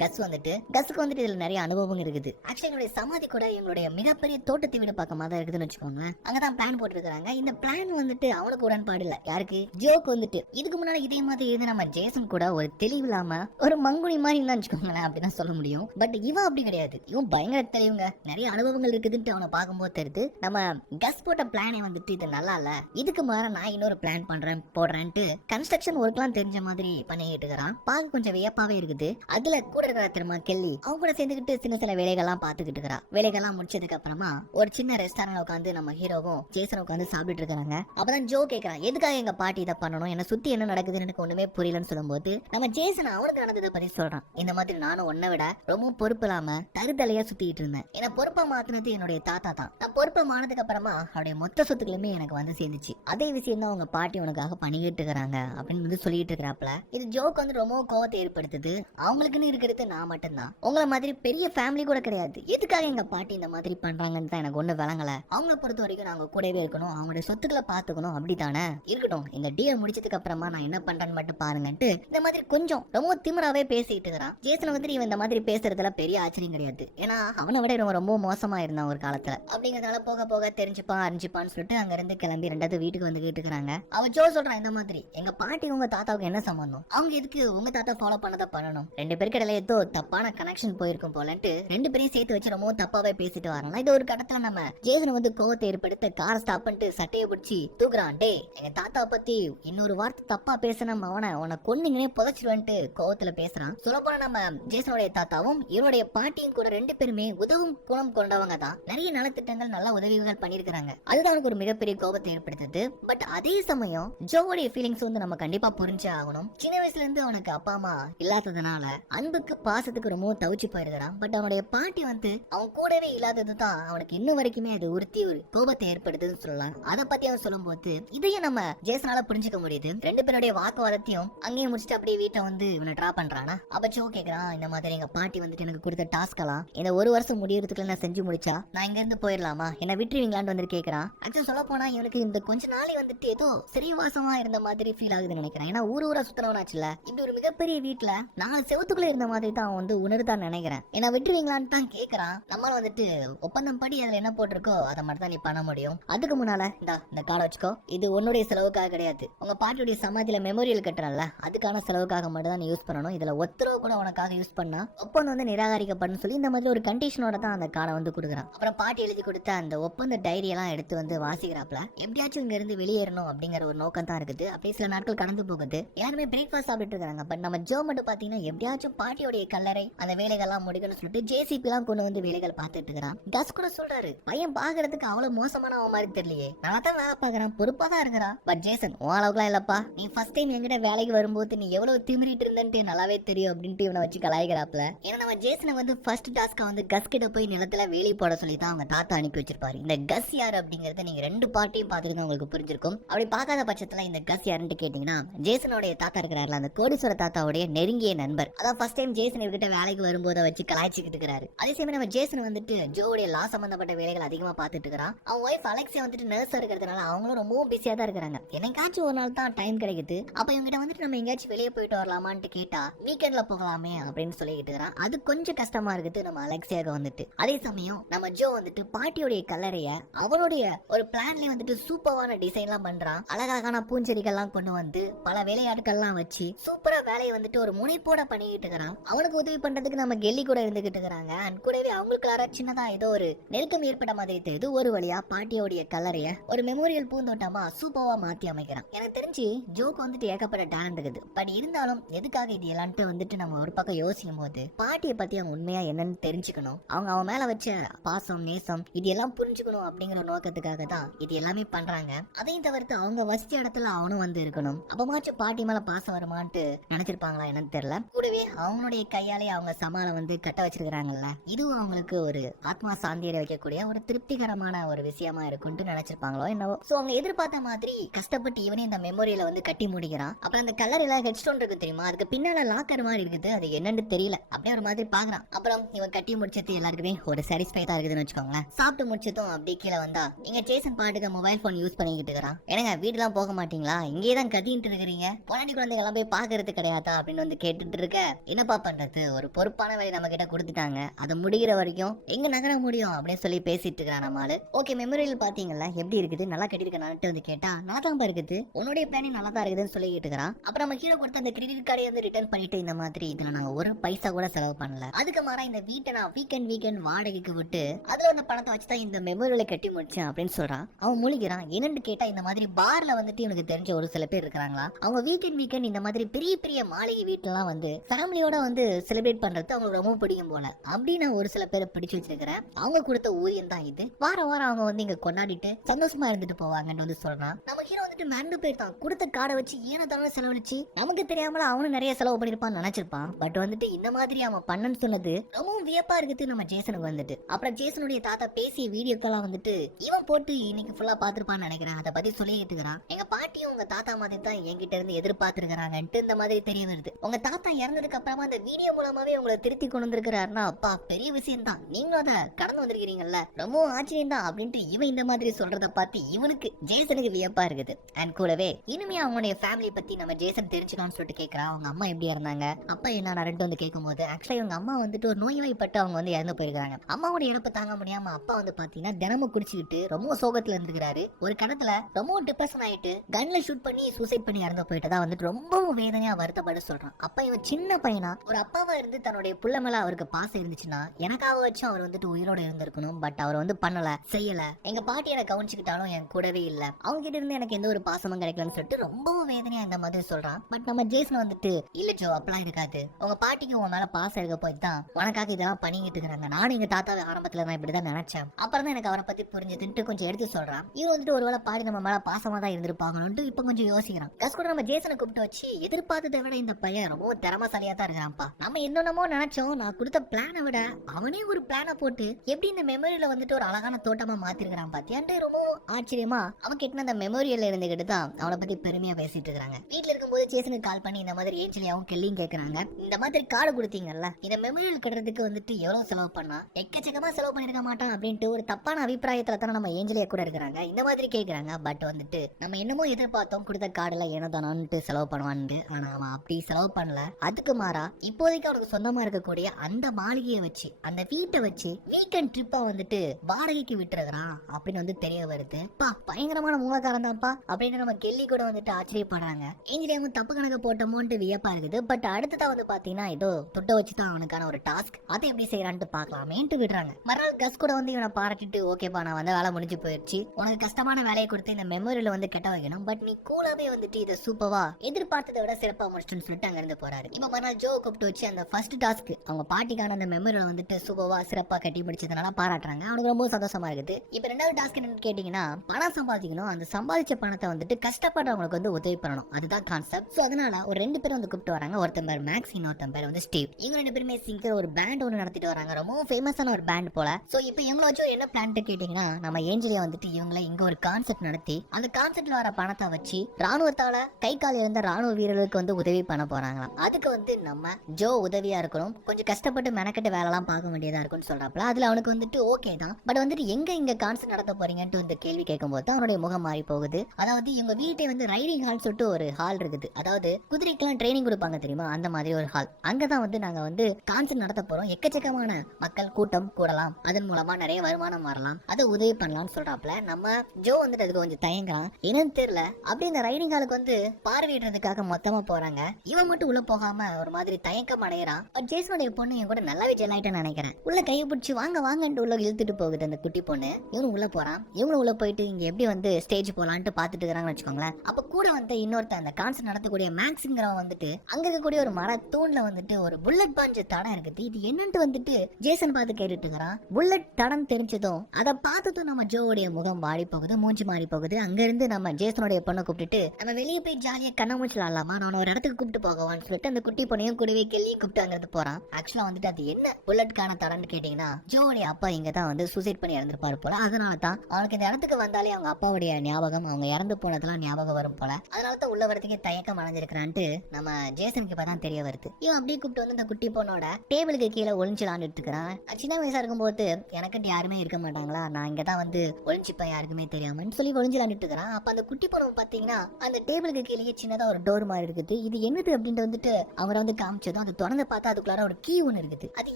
கஸ் வந்துட்டு. கஸ்க்கு வந்துட்டு இதுல நிறைய அனுபவம் இருக்குது. ஆக்சுவலி என்னுடைய சமாதி கூட இவங்களுடைய மிகப்பெரிய தோட்டத்தை வீடு பக்கமா தான் இருக்குதுன்னு வச்சுக்கோங்க. அங்கதான் பிளான் போட்டுருக்காங்க. இந்த பிளான் வந்துட்டு அவனுக்கு உடன்பாடு இல்ல. யாருக்கு, ஜோக்கு வந்துட்டு இதுக்கு முன்னாடி இதே மாதிரி இருந்து நம்ம ஜேசன் கூட ஒரு தெளிவு இல்லாம ஒரு மங்குனி மாதிரி இருந்தா வச்சுக்கோங்களேன் அப்படிதான் சொல்ல முடியும். பட் இவன் அப்படி கிடையாது. இவன் பயங்கர தெளிவுங்க. நிறைய அனுபவங்கள் இருக்குதுன்ட்டு அவனை பார்க்கும்போது தெரியுது. நம்ம கஸ் போட்ட பிளானே வந்துட்டு இது நல்லா இல்ல, இதுக்கு மாற நான் இன்னொரு பிளான் போடுறேன்ட்டு கன்ஸ்ட்ரக்ஷன் ஒர்க்லாம் தெரிஞ்ச மாதிரி பண்ணிட்டு இருக்கிறான். பார்க்க கொஞ்சம் வியப்பாவே இருக்குது. அதுல கூட இருக்கிற திரும்ப கெல்லி அவங்க கூட சேர்ந்துக்கிட்டு சின்ன வேலைகள்லாம் பார்த்துக்கிட்டு இருக்கிறா. வேலைகள்லாம் முடிச்சதுக்கு அப்புறமா ஒரு சின்ன ரெஸ்டாரண்ட் உட்காந்து நம்ம ஹீரோவும் ஜேசன் உட்காந்து சாப்பிட்டு இருக்காங்க. அப்பதான் ஜோ கேட்கறான், எதுக்காக எங்க பாட்டி இதை பண்ணணும், என்ன சுத்தி என்ன நடக்குதுன்னு எனக்கு ஒண்ணுமே புரியலன்னு சொல்லும்போது நம்ம ஜேசன் அவனுக்கு நடந்ததை பத்தி சொல்றான். இந்த மாதிரி நானும் ஒன்ன விட ரொம்ப பொறுப்பு இல்லாம தெரியாம தருதலையா சுத்திட்டு இருந்தேன். என்ன பொறுப்பா மாத்தினது என்னுடைய தாத்தா தான். நான் பொறுப்பா மானதுக்கு அப்புறமா அவருடைய மொத்த சொத்துக்களுமே எனக்கு வந்து சேர்ந்துச்சு. அதே விஷயம் தான் உங்க பாட்டி உனக்காக பண்ணிக்கிட்டு இருக்கிறாங்க அப்படின்னு வந்து சொல்லிட்டு இருக்கிறாப்ல. இது ஜோக் வந்து ரொம்ப கோவத்தை ஏற்படுத்துது. அவங்களுக்குன்னு இருக்கிறது நான் மட்டும்தான், உங்களை மாதிரி பெரிய ஃபேமிலி கூட கிடையாது. எதுக்காக எங்க பாட்டி இந்த மாதிரி பண்றாங்கன்னு தான் எனக்கு ஒண்ணு விளங்கல. அவங்கள பொறுத்த வரைக்கும் நாங்க கூடவே இருக்கணும், அவங்களுடைய சொத்துக்களை பாத்துக்கணும், அப்படித்தானே இருக்கட்டும். எங்க டீல் முடிச்சதுக்கு அப்புறமா நான் என்ன பண்றேன்னு மட்டும் பாருங்கன்ட்டு இந்த மாதிரி கொஞ்சம் ரொம்ப திமிராவே பேசிட்டு இருக்கிறான். ஜேசன் வந்து இவன் இந்த மாதிரி பேசுறதுல பெரிய ஆச்சரியம் கிடையாது. ஏன்னா அவனை விட இவன் ரொம்ப மோசமா இருந்தான் ஒரு காலத்துல. அப்படிங்கறதுனால போக போக தெரிஞ்சுப்பான் அறிஞ்சுப்பான்னு சொல்லிட்டு அங்க இருந்து கிளம்பி ரெண்டாவது வீட்டுக்கு வந்து கேட்டு இருக்காங்க. அவ ஜோ சொல்றான், இந்த மாதிரி எங்க பாட்டி உங்க தாத்தாவுக்கு என்ன சம்பந்தம், அவங்க எதுக்கு உங்க தாத்தா ஃபாலோ பண்ணதை பண்ணணும், ரெண்டு பேருக்கு இடையில ஏதோ தப்பான கனெக்ஷன் போயிருக்கும் போலன்ட்டு ரெண்டு பேரையும் சேர்த்து வச்சு ரொம்ப தப்பாவே பேசிட்டு வராங்க. இது ஒரு கட்டத்துல நம்ம ஜேசன் வந்து கோவத்தை ஏற்படுத்த காரை ஸ்டாப் பண்ணிட்டு சட்டையை பிடிச்சி தூக்குறான். டே எங்க தாத்தா பத்தி இன்னொரு வார்த்தை தப்பா பேசின உன்னை கொன்னுங்கனே புதைச்சிருவன்ட்டு கோவத்துல பேசுறான். சொல்லப்போனா நம்ம ஜேசனுடைய தாத்தாவும் இவருடைய பாட்டியும் கூட ரெண்டு பேருமே உதவும் குணம் கொண்டவங்க தான். நிறைய நலத்திட்டங்கள் நல்ல உதவிகள் பண்ணிருக்காங்க. அதுதான் அவனுக்கு ஒரு மிகப்பெரிய கோபத்தை ஏற்படுத்துது. பட் அதே சமயம் ஜோவுடைய ஃபீலிங்ஸ் வந்து நம்ம கண்டிப்பா புரிஞ்சே ஆகணும். சின்ன வயசுல இருந்து அவனுக்கு அப்பா அம்மா இல்லாததுனால அன்புக்கு பாசத்துக்கு ரொம்ப தவிச்சு போயிருக்கிறான். பட் அவனுடைய பாட்டி வந்து அவன் கூடவே இல்லாதது தான் அவனுக்கு இன்னும் வரைக்குமே அது உறுத்தி ஒரு கோபத்தை ஏற்படுத்துதுன்னு சொல்லலாம். அதை பத்தி அவன் சொல்லும் போது இதையும் நம்ம ஜேசனால புரிஞ்சுக்க முடியுது. ரெண்டு பேருடைய வாக்குவாதத்தையும் அங்கேயே முடிச்சுட்டு அப்படியே வீட்டை வந்து இவனை ட்ரா பண்றானா. அப்ப ஜோ கேக்குறான், இந்த மாதிரி எங்க பாட்டி வந்துட்டு எனக்கு கொடுத்த டாஸ்க் எல்லாம் இந்த ஒரு வருஷம் முடியறதுக்குள்ள நான் செஞ்சு முடிச்சா நான் இங்க இருந்து போயிடலாமா, என்ன விட்டுருவீங்களான்னு வந்து கேக்குறான். ஆக்சுவலா சொல்ல போனா இவனுக்கு இந்த கொஞ்ச நாளை வந்துட்டு ஏதோ சிறைவாசமா இருந்த மாதிரி ஃபீல் ஆகுதுன்னு நினைக்கிறேன். ஏன்னா ஊரா சுத்தனவனாச்சுல இப்படி ஒரு மிகப்பெரிய வீட்டுல 4 செவத்துக்குள்ள இருந்த மாதிரி தான் அவன் வந்து உணர்தான் நினைக்கிறேன். என்ன விட்டுருவீங்களான்னு தான் கேக்குறான். நம்மள வந்துட்டு ஒப்பந்தம் படி அதுல என்ன போட்டிருக்கோ அதை மட்டும் தான் நீ பண்ண முடியும். அதுக்கு முன்னால இந்த கார்டை வச்சுக்கோ, இது உன்னுடைய செலவுக்காக கிடையாது, உங்க பாட்டியுடைய சமாதியில மெமோரியல் கட்டுறல அதுக்கான செலவுக்காக மட்டும் தான் நீ யூஸ் பண்ணணும். இதுல ஒத்தரவு கூட உனக்காக யூஸ் பண்ணா ஒப்பந்தம் வந்து நிராகரிக்கப்படும் சொல்லி இந்த மாதிரி ஒரு கண்டிஷனோட தான் அந்த கார்டை வந்து கொடுக்குறான். அப்புறம் பாட்டி எழுதி கொடுத்த அந்த ஒப்பந்த டைரி எல்லாம் எடுத்து வந்து வாசிக்கிறாப்ல. எப்படியாச்சும் இங்க இருந்து வெளியேறணும் அப்படிங்கிற ஒரு நோக்கம் தான் இருக்குது. அப்படியே சில நாட்கள் கடந்து போகுது. எல்லாருமே பிரேக்ஃபாஸ்ட் சாப்பிட்டு இருக்காங்க. பட் நம்ம ஜோ மட்டும் பாத்தீங்கன்னா எப்படியாச்சும் பாட்டியோடைய கல்லறை அந்த வேலைகள் எல்லாம் முடிக்கணும்னு சொல்லிட்டு ஜேசிபி எல்லாம் கொண்டு வந்து வேலைகள் பார்த்துட்டு இருக்கிறான். கஸ் கூட சொல்றாரு, பையன் பாக்குறதுக்கு அவ்வளவு மோசமான அவன் மாதிரி தெரியலையே, நான் தான் வேலை பாக்குறான், பொறுப்பா தான் இருக்கிறான். பட் ஜேசன் உன் அளவுக்குலாம் இல்லப்பா, நீ ஃபர்ஸ்ட் டைம் எங்கிட்ட வேலைக்கு வரும்போது நீ எவ்வளவு திமிரிட்டு இருந்தேன்ட்டு நல்லாவே தெரியும் அப்படின்ட்டு இவனை வச்சு கலாய்க்கிறாப்ல. ஏன்னா நம்ம ஜேசனை வந்து ஃபர்ஸ்ட் டாஸ்கா வந்து கஸ் கிட்ட போய் நிலத்துல வேலி போட சொல்லி தான் அவங்க தாத்தா அனுப்பி வச்சிருப்பாரு. இந்த கஸ் யார் அப்படிங்கறத நீங்க ரெண்டு பார்ட்டியும் பாத்துட்டு உங்களுக்கு புரிஞ்சிருக்கும். அப்படி பார்க்காத பட்சத்துல இந்த கஸ் யாருன்னு கேட்டீங்கன்னா ஜேசனுடைய தாத்தா இருக்கிறாருல அந்த கோடீஸ்வர தாத்தாவுடைய நெருங்கிய நண்பர். அதான் ஃபர்ஸ்ட் டைம் ஜேசன் இவர்கிட்ட வேலைக்கு வரும்போது வச்சு கலாய்ச்சிக்கிட்டு இருக்காரு. அதே சமயம் நம்ம ஜேசன் வந்துட்டு ஜோவுடைய லா சம்பந்தப்பட்ட வேலைகள் அதிகமா பார்த்துட்டு இருக்கிறான். அவன் ஒய்ஃப் அலெக்சியா வந்துட்டு நர்ஸா இருக்கிறதுனால அவங்களும் ரொம்பவும் பிஸியா தான் இருக்கிறாங்க. என்னைக்காச்சும் ஒரு நாள் தான் டைம் கிடைக்குது. அப்ப இவங்கிட்ட வந்துட்டு நம்ம எங்கேயாச்சும் வெளியே போயிட்டு வரலாமான்னு கேட்டா வீக்கெண்ட்ல போகலாமே அப்படின்னு சொல்லிக்கிட்டு இருக்கிறான். அது கொஞ்சம் கஷ்டமா இருக்குது நம்ம அலெக்சியாக வந்துட்டு. அதே சமயம் நம்ம ஜோ வந்துட்டு பாட்டியோடைய கல்லறைய அவனுடைய ஒரு பிளான்ல வந்துட்டு சூப்பரான டிசைன்லாம் பண்றான். அழகான பூஞ்செடிகள்லாம் கொண்டு வந்து பல வேலையாட்கள்லாம் வச்சு சூப்பரா வேலையை வந்துட்டு ஒரு முனைப்போட பண்ணிக்கிட்டு இருக்கிறான். அவனுக்கு உதவி பண்றதுக்கு நம்ம கெல்லி கூட இருந்துகிட்டு இருக்கிறாங்க. அண்ட் கூடவே அவங்களுக்கு சின்னதா ஏதோ ஒரு நெருக்கம் ஏற்பட்ட மாதிரி தெரியுது. ஒரு வழியா பாட்டியோடைய கல்லறைய ஒரு மெமோரியல் பூந்தோட்டமா சூப்பரா மாத்தி அமைக்கிறான். எனக்கு தெரிஞ்சு ஜோக்கு வந்துட்டு ஏகப்பட்ட டேலண்ட் இருக்குது. பட் இருந்தாலும் எதுக்காக இது எல்லான்ட்டு வந்துட்டு நம்ம ஒரு பக்கம் யோசிக்கும் போது பாட்டியை பத்தி அவங்க உண்மையா என்னன்னு தெரிஞ்சுக்கணும், அவங்க அவன் மேல வச்ச பாசம் நேசம் இது எல்லாம் புரிஞ்சுக்கணும் அப்படிங்கிற நோக்கத்துக்காக தான் இது எல்லாமே பண்றாங்க. அதையும் தவிர்த்து அவங்க வசிச்ச இடத்துல அவனும் வந்து இருக்கணும். அப்பமாச்சும் பாட்டி மேல பாசம் வருமான்ட்டு நினைச்சிருப்பாங்களா என்னன்னு தெரியல. கூடவே அவனுடைய கையாலே அவங்க சமாள வந்து கட்ட வச்சிருக்காங்கல்ல, இதுவும் அவங்களுக்கு ஒரு ஆத்மா சாந்தியரை வைக்கக்கூடிய ஒரு திருப்திகரமான ஒரு விஷயமா இருக்கும்னு நினைச்சிருப்பாங்களோ என்னவோ. சோ அவங்க எதிர்பார்த்த மாதிரி கஷ்டப்பட்டு இவனே இந்த மெமோரியல வந்து கட்டி முடிக்கிறான். அப்புறம் அந்த கல்லறையில ஹெட் ஸ்டோன் இருக்கு தெரியுமா, அதுக்கு பின்னால லாக்கர் மாதிரி இருக்குது, அது என்னன்னு தெரியல, அப்படியே ஒரு மாதிரி பாக்குறான். அப்புறம் இவன் கட்டி முடிச்சது எல்லாருக்குமே ஒரு சாட்டிஸ்ஃபை தான் இருக்குதுன்னு வச்சுக்கோங்களேன். சாப்பிட்டு முடிச்சதும் அப்படியே கீழே வந்தா இங்க ஜேசன் பாட்டுக்கு மொபைல் போன் யூஸ் பண்ணிக்கிட்டு இருக்கிறான். எனக்கு வீட்டுலாம் போக மாட்டீங்களா, இங்கே தான் கத்திட்டு இருக்கிறீங்க, பொன்னாடி குழந்தைகள் போய் பாக்குறது கிடையாதா அப்படின்னு வந்து கேட்டுட்டு இருக்க. என்னப்பா பண்றது, ஒரு பொறுப்பான வேலை நம்ம கிட்ட கொடுத்துட்டாங்க, அதை முடிகிற வரைக்கும் எங்க நகர முடியும் அப்படின்னு சொல்லி பேசிட்டு இருக்கிறான் நம்மளு. ஓகே மெமோரியல் பாத்தீங்களா எப்படி இருக்குது, நல்லா கட்டிருக்கான்ட்டு வந்து கேட்டா நல்லா தான் இருக்குது, உன்னுடைய பிளானிங் நல்லா தான் இருக்குதுன்னு சொல்லிட்டு இருக்கிறான். அப்புறம் நம்ம கீழே கொடுத்த அந்த கிரெடிட் கார்டை வந்து ரிட்டர்ன் பண்ணிட்டு இந்த மாதிரி இதுல நாங்க ஒரு பைசா கூட செலவு பண்ணல, அதுக்கு மாறா இந்த வீட்டை நான் வீக்கெண்ட் வாடகைக்கு விட்டு அதுல அந்த பணத்தை வச்சுதான் இந்த மெமோரியலை கட்டி முடிச்சேன் அப்படின்னு சொல்றான். அவன் முழிக்கிறான். என்னன்னு கேட்டா இந்த மாதிரி பார்ல வந்துட்டு இவனுக்கு தெரிஞ்ச ஒரு சில பேர் இருக்கிறாங்களா, அவங்க வீக்கெண்ட் இந்த மாதிரி பெரிய பெரிய மாளிகை வீட்டுலாம் வந்து ஃபேமிலியோட வந்து செலிப்ரேட் பண்றது அவங்களுக்கு ரொம்ப பிடிக்கும் போல. அப்படி நான் ஒரு சில பேரை பிடிச்சு வச்சிருக்கிறேன், அவங்க கொடுத்த ஊதியம் தான் இது, வாரம் அவங்க வந்து இங்க கொண்டாடிட்டு சந்தோஷமா இருந்துட்டு போவாங்கன்னு வந்து சொல்றான். நம்ம ஹீரோ வந்துட்டு மறந்து போயிருந்தான், கொடுத்த கார்டை வச்சு ஏனோ செலவழிச்சு நமக்கு தெரியாமல அவனும் நிறைய செலவு பண்ணிருப்பான்னு நினைச்சிருப்பான். பட் வந்துட்டு இந்த மாதிரி அவன் பண்ணன்னு சொன்னது ரொம்பவும் வியப்பா இருக்குது நம்ம ஜேசனுக்கு வந்துட்டு. அப்புறம் ஜேசனுடைய தாத்தா பேசிய வீடியோக்கெல்லாம் வந்துட்டு இவன் போட்டு இன்னைக்கு ஃபுல்லா பாத்துருப்பான்னு நினைக்கிறேன். அதை பத்தி சொல்லிட்டு இருக்கிறான். எங்க பாட்டியும் உங்க தாத்தா மாதிரி தான் என்கிட்ட இருந்து எதிர்பார்த்திருக்கிறாங்கன்ட்டு இந்த மாதிரி தெரிய வருது. உங்க தாத்தா இறந்ததுக்கு அப்புறமா அந்த வீடியோ மூலமாவே உங்களை திருத்தி கொண்டு வந்திருக்கிறாருன்னா அப்பா பெரிய விஷயம் தான். நீங்களும் அதை கடந்து வந்திருக்கீங்கல்ல, ரொம்பவும் ஆச்சரியம் தான் அப்படின்ட்டு இவன் இந்த மாதிரி சொல்றத பார்த்து இவனுக்கு ஜேசனுக்கு வியப்பா இருக்குது. அண்ட் கூடவே இனிமே அவங்களுடைய ஃபேமிலி பத்தி நம்ம ஜேசன் தெரிஞ்சுக்கலாம்னு சொல்லிட்டு கேட்கறான். அவங்க அம்மா எப்படி இருந்தாங்க, அப்பா என்ன ரெண்டு வந்து கேட்கும்போது ஆக்சுவலா இவங்க அம்மா வந்துட்டு ஒரு நோய்வாய்ப்பட்டு அவங்க வந்து இறந்து போயிருக்காங்க. அம்மாவோட இழப்பு தாங்க முடியாம அப்பா வந்து பாத்தீங்கன்னா தினமும் குடிச்சுக்கிட்டு ரொம்ப சோகத்துல இருந்திருக்காரு. ஒரு கணத்துல ரொம்ப டிப்ரெஷன் ஆயிட்டு கன்ல ஷூட் பண்ணி சூசைட் பண்ணி இறந்து போயிட்டதா வந்துட்டு ரொம்பவும் வேதனையா வருத்தப்பட்டு சொல்றான். அப்ப இவன் சின்ன பையனா ஒரு அப்பாவா இருந்து தன்னுடைய புள்ள மேல அவருக்கு பாசம் இருந்துச்சுன்னா எனக்காக வச்சு அவர் வந்துட்டு உயிரோட இருந்திருக்கணும். பட் அவர் வந்து பண்ணல, செய்யல. எங்க பாட்டி எனக்கு கவனிச்சுக்கிட்டாலும் என் கூடவே இல்ல, அவங்க கிட்ட இருந்து எனக்கு எந்த ஒரு பாசமும் கிடைக்கலன்னு சொல்லிட்டு ரொம்பவும் வேதனையா இந்த மாதிரி சொல்றான். பட் நம்ம ஜேசன் வந்துட்டு இல்ல ஜோ அப்பெல்லாம் இருக்காது, உங்க பாட்டிக்கு உன் மேல பாசம் இருக்க போய் தான் உனக்காக இதெல்லாம் பண்ணிக்கிட்டு இருக்காங்க. நானும் எங்க தாத்தாவை ஆரம்பத்துல நான் இப்படிதான் நினைச்சேன், அப்புறம் தான் எனக்கு அவரை பத்தி புரிஞ்சுதுன்ட்டு கொஞ்சம் எடுத்து சொல்றான். இவன் வந்துட்டு ஒருவேளை பாடி நம்ம மேல பாசமா தான் இருந்திருப்பாங்கன்னு இப்ப கொஞ்சம் யோசிக்கிறான். கஸ் கூட நம்ம ஜேசனை கூப்பிட்டு வச்சு எதிர்பார்த்ததை விட இந்த பையன் ரொம்ப திறமசாலியா தான் இருக்கிறான்ப்பா. நம்ம என்னென்னமோ நினைச்சோம், நான் கொடுத்த பிளானை விட அவனே ஒரு பிளானை போட்டு எப்படி இந்த மெமரியில வந்துட்டு ஒரு அழகான தோட்டமா மாத்திருக்கிறான் பாத்தியான்ட்டு ரொம்ப ஆச்சரியமா அவன் கிட்ட அந்த மெமோரியல்ல இருந்துகிட்டு தான் அவனை பத்தி பெருமையா பேசிட்டு இருக்காங்க. வீட்டுல இருக்கும்போது ஜேசனுக்கு கால் பண்ணி இந்த மாதிரி ஏஞ்சலியாவும் கெல்லியும் கேக்குறாங்க, இந்த மாதிரி கார்டு கொடுத்தீங்கல்ல, இந்த மெமோரியல் கட்டுறதுக்கு வந்துட்டு எவ்வளவு செலவு பண்ணா, எக்கச்சக்கமா செலவு பண்ணிருக்க மாட்டான் அப்படின்ட்டு ஒரு தப்பான அபிப்பிராயத்துல தான் நம்ம ஏஞ்சலியா கூட இருக்கிறாங்க. இந்த மாதிரி கேக்குறாங்க. பட் வந்துட்டு நம்ம என்னமோ எதிர்பார்த்தோம் கொடுத்த கார்டுல ஏனதானு செலவு பண்ணுவான்னு, ஆனா அவன் அப்படி செலவு பண்ணல. அதுக்கு மாறா இப்போதைக்கு அவனுக்கு சொந்தமா இருக்கக்கூடிய அந்த மாளிகையை வச்சு அந்த வீட்டை வச்சு வீக்கெண்ட் ட்ரிப்பா வந்துட்டு வாடகைக்கு விட்டுருக்கான் அப்படின்னு வந்து தெரிய வருது. பா பயங்கரமான மூலக்காரன் தான்ப்பா அப்படின்னு நம்ம கெல்லி கூட வந்துட்டு ஆச்சரியப்படுறாங்க. ஏஞ்சலியாவும் தப்பு கணக்கு போட்டோமோன்ட்டு வியப்பா இருக்குது. பட் அடுத்ததா வந்து பாத்தீங்கன்னா ஏதோ துட்ட வச்சுதான் அவனுக்கான ஒரு டாஸ்க், அதை எப்படி செய்யறான்ட்டு பாக்கலாமேன்ட்டு விடுறாங்க. மறுநாள் கஸ் கூட வந்து இவனை பாராட்டிட்டு ஓகேப்பா நான் வந்து வேலை முடிஞ்சு போயிடுச்சு, உனக்கு கஷ்டமான வேலையை கொடுத்து இந்த மெமோரியல வந்து கெட்ட வைக்கணும், பட் நீ கூலாவே வந்துட்டு இதை சூப்பரா எதிர்பார்த்ததை விட சிறப்பா முடிச்சுன்னு சொல்லிட்டு அங்க இருந்து போறாரு. இப்ப மறுநாள் ஜோ கூப்பிட்டு வச்சு அந்த ஃபர்ஸ்ட் டாஸ்க் அவங்க பாட்டிக்கான அந்த மெமோரியல வந்துட்டு சூப்பரா சிறப்பா கட்டி முடிச்சதுனால பாராட்டுறாங்க. அவனுக்கு ரொம்ப சந்தோஷமா இருக்குது. இப்ப ரெண்டாவது டாஸ்க் என்னன்னு கேட்டீங்கன்னா பணம் சம்பாதிக்கணும், அந்த சம்பாதிச்ச பணத்தை வந்துட்டு கஷ்டப்படுறவங்களுக்கு வந்து உதவி பண்ணணும், அதுதான் கான்செப்ட். சோ அதனால ஒரு ரெண்டு பேரும் வந்து கூப்பிட்டு வராங்க. ஒருத்தன் பேர் மேக்ஸ், இன்னொருத்தன் பேர் வந்து ஸ்டீவ். இவங்க ரெண்டு பேருமே சிங்கர் ஒரு பேண்ட் ஒன்று நடத்திட்டு வராங்க, ரொம்ப ஃபேமஸான ஒரு பேண்ட் போல. சோ இப்போ இவங்கள வச்சு என்ன பிளான் கேட்டீங்கன்னா நம்ம ஏஞ்சலியா வந்துட்டு இவங்கள இங்க ஒரு கான்செப்ட் நடத்தி அந்த கான்செப்ட்ல வர பணத்தை வச்சு ராணுவத்தால கை கால் இழந்த ராணுவ வீரர்களுக்கு வந்து உதவி பண்ண போறாங்களாம். அதுக்கு வந்து நம்ம ஜோ உதவியா இருக்கணும், கொஞ்சம் கஷ்டப்பட்டு மெனக்கெட்டு வேலை எல்லாம் பார்க்க வேண்டியதா இருக்கும்னு சொல்றாப்ல. அதுல அவனுக்கு வந்துட்டு ஓகே தான். பட் வந்துட்டு எங்க இங்க கான்செப்ட் நடத்த போறீங்கன்னு வந்து கேள்வி கேட்கும்போது தான் அவனுடைய முகம் மாறி போகுது. அதாவது இவங்க வீட்டை வந்து ரைடிங் ஹால் சொல்லிட்டு ஒரு ஹால் இருக்குது, அதாவது குதிரைக்கெல்லாம் ட்ரைனிங் கொடுப்பாங்க தெரியுமா, அந்த மாதிரி ஒரு ஹால். அங்கதான் வந்து நாங்க வந்து கான்செப்ட் நடத்த போறோம், எக்கச்சக்கமான மக்கள் கூட்டம் கூடலாம், அதன் மூலமா நிறைய வருமானம் வரலாம், அதை உதவி பண்ணலாம்னு சொல்றாப்ல. நம்ம ஜோ வந்துட்டு அதுக்கு கொஞ்சம் தயங்குறான், என்னன்னு தெரியல. அப்படி இந்த ரைடிங் ஹாலுக்கு வந்து பார்வையிடுறதுக்காக மொத்தமா போறாங்க. இவன் மட்டும் உள்ள போகாம ஒரு மாதிரி தயக்கம் அடைகிறான். பட் ஜேசனுடைய பொண்ணு என் கூட நல்லாவே ஜெல்லாயிட்டேன்னு நினைக்கிறேன். உள்ள கையை பிடிச்சி வாங்க வாங்கன்ட்டு உள்ள இழுத்துட்டு போகுது அந்த குட்டி பொண்ணு. இவனும் உள்ள போறான். இவனும் உள்ள போயிட்டு இங்க எப்படி வந்து ஸ்டேஜ் போலான்ட்டு பாத்துட்டு இருக்காங்கன்னு வச்சுக்கோங்களேன். அப்ப கூட வந்து இன்னொருத்த அந்த கான்செப்ட் நடத்தக்கூடிய மேக்ஸ்ங்கிறவன் வந்துட்டு அங்க இருக்கக்கூடிய ஒரு மர தூண்ல வந்துட்டு ஒரு புல்லட் பஞ்ச் தடம் இருக்குது. இது என்னன்ட்டு வந்துட்டு ஜேசன் பார்த்து கேட்டுட்டு இருக்கிறான். புல்லட் தடம் தெரிஞ்சதும் அதை பார்த்ததும் நம்ம ஜோவுடைய முகம் மாறி போகுது, மூஞ்சி மாறி போகுது. அங்க இருந்து நம்ம ஜேசனுடைய பொண்ணை கூப்பிட்டுட்டு நம்ம வெளியே போய் ஜாலியா கண்ணாமூச்சி ஆடலாமா, நான் ஒரு இடத்துக்கு கூப்பிட்டு போகவான்னு சொல்லிட்டு அந்த குட்டி பொண்ணையும் கூடவே கெல்லியும் கூப்பிட்டு அங்க இருந்து போறான். ஆக்சுவலா வந்துட்டு அது என்ன புல்லட்கான தடம்னு கேட்டீங்கன்னா ஜோவுடைய அப்பா இங்க தான் வந்து சூசைட் பண்ணி இறந்துருப்பாரு போல. அதனால தான் அவனுக்கு இந்த இடத்துக்கு வந்தாலே அவங்க அப்பாவுடைய ஞாபகம், அவங்க இறந்து போனதெல்லாம் ஞாபகம் வரும் போல. அதனால தான் உள்ள வரதுக்கே தயக்கம் அடைஞ்சிருக்கிறான்ட்டு நம்ம ஜேசனுக்கு இப்பதான் தெரிய வருது. இவன் அப்படியே கூப்பிட்டு வந்து அந்த குட்டி பொண்ணோட டேபிளுக்கு கீழே ஒளிஞ்சலான்னு இருக்கிறான். சின்ன வயசா இருக்கும்போது எனக்கு யாருமே இருக்க மாட்டாங்களா, நான் இங்கதான் வந்து ஒளிஞ்சுப்பேன் யாருக்குமே தெரியாமன்னு சொல்லி ஒளிஞ்சலான்னு இருக்கிறான். அப்ப அந்த குட்டி பொண்ணு பாத்தீங்கன்னா அந்த டேபிளுக்கு கீழே சின்னதா ஒரு டோர் மாதிரி இருக்குது. இது என்னது அப்படின்ட்டு வந்துட்டு அவரை வந்து காமிச்சதும் அது தொடர்ந்து பார்த்தா அதுக்குள்ளார ஒரு கீ ஒன்று இருக்குது. அது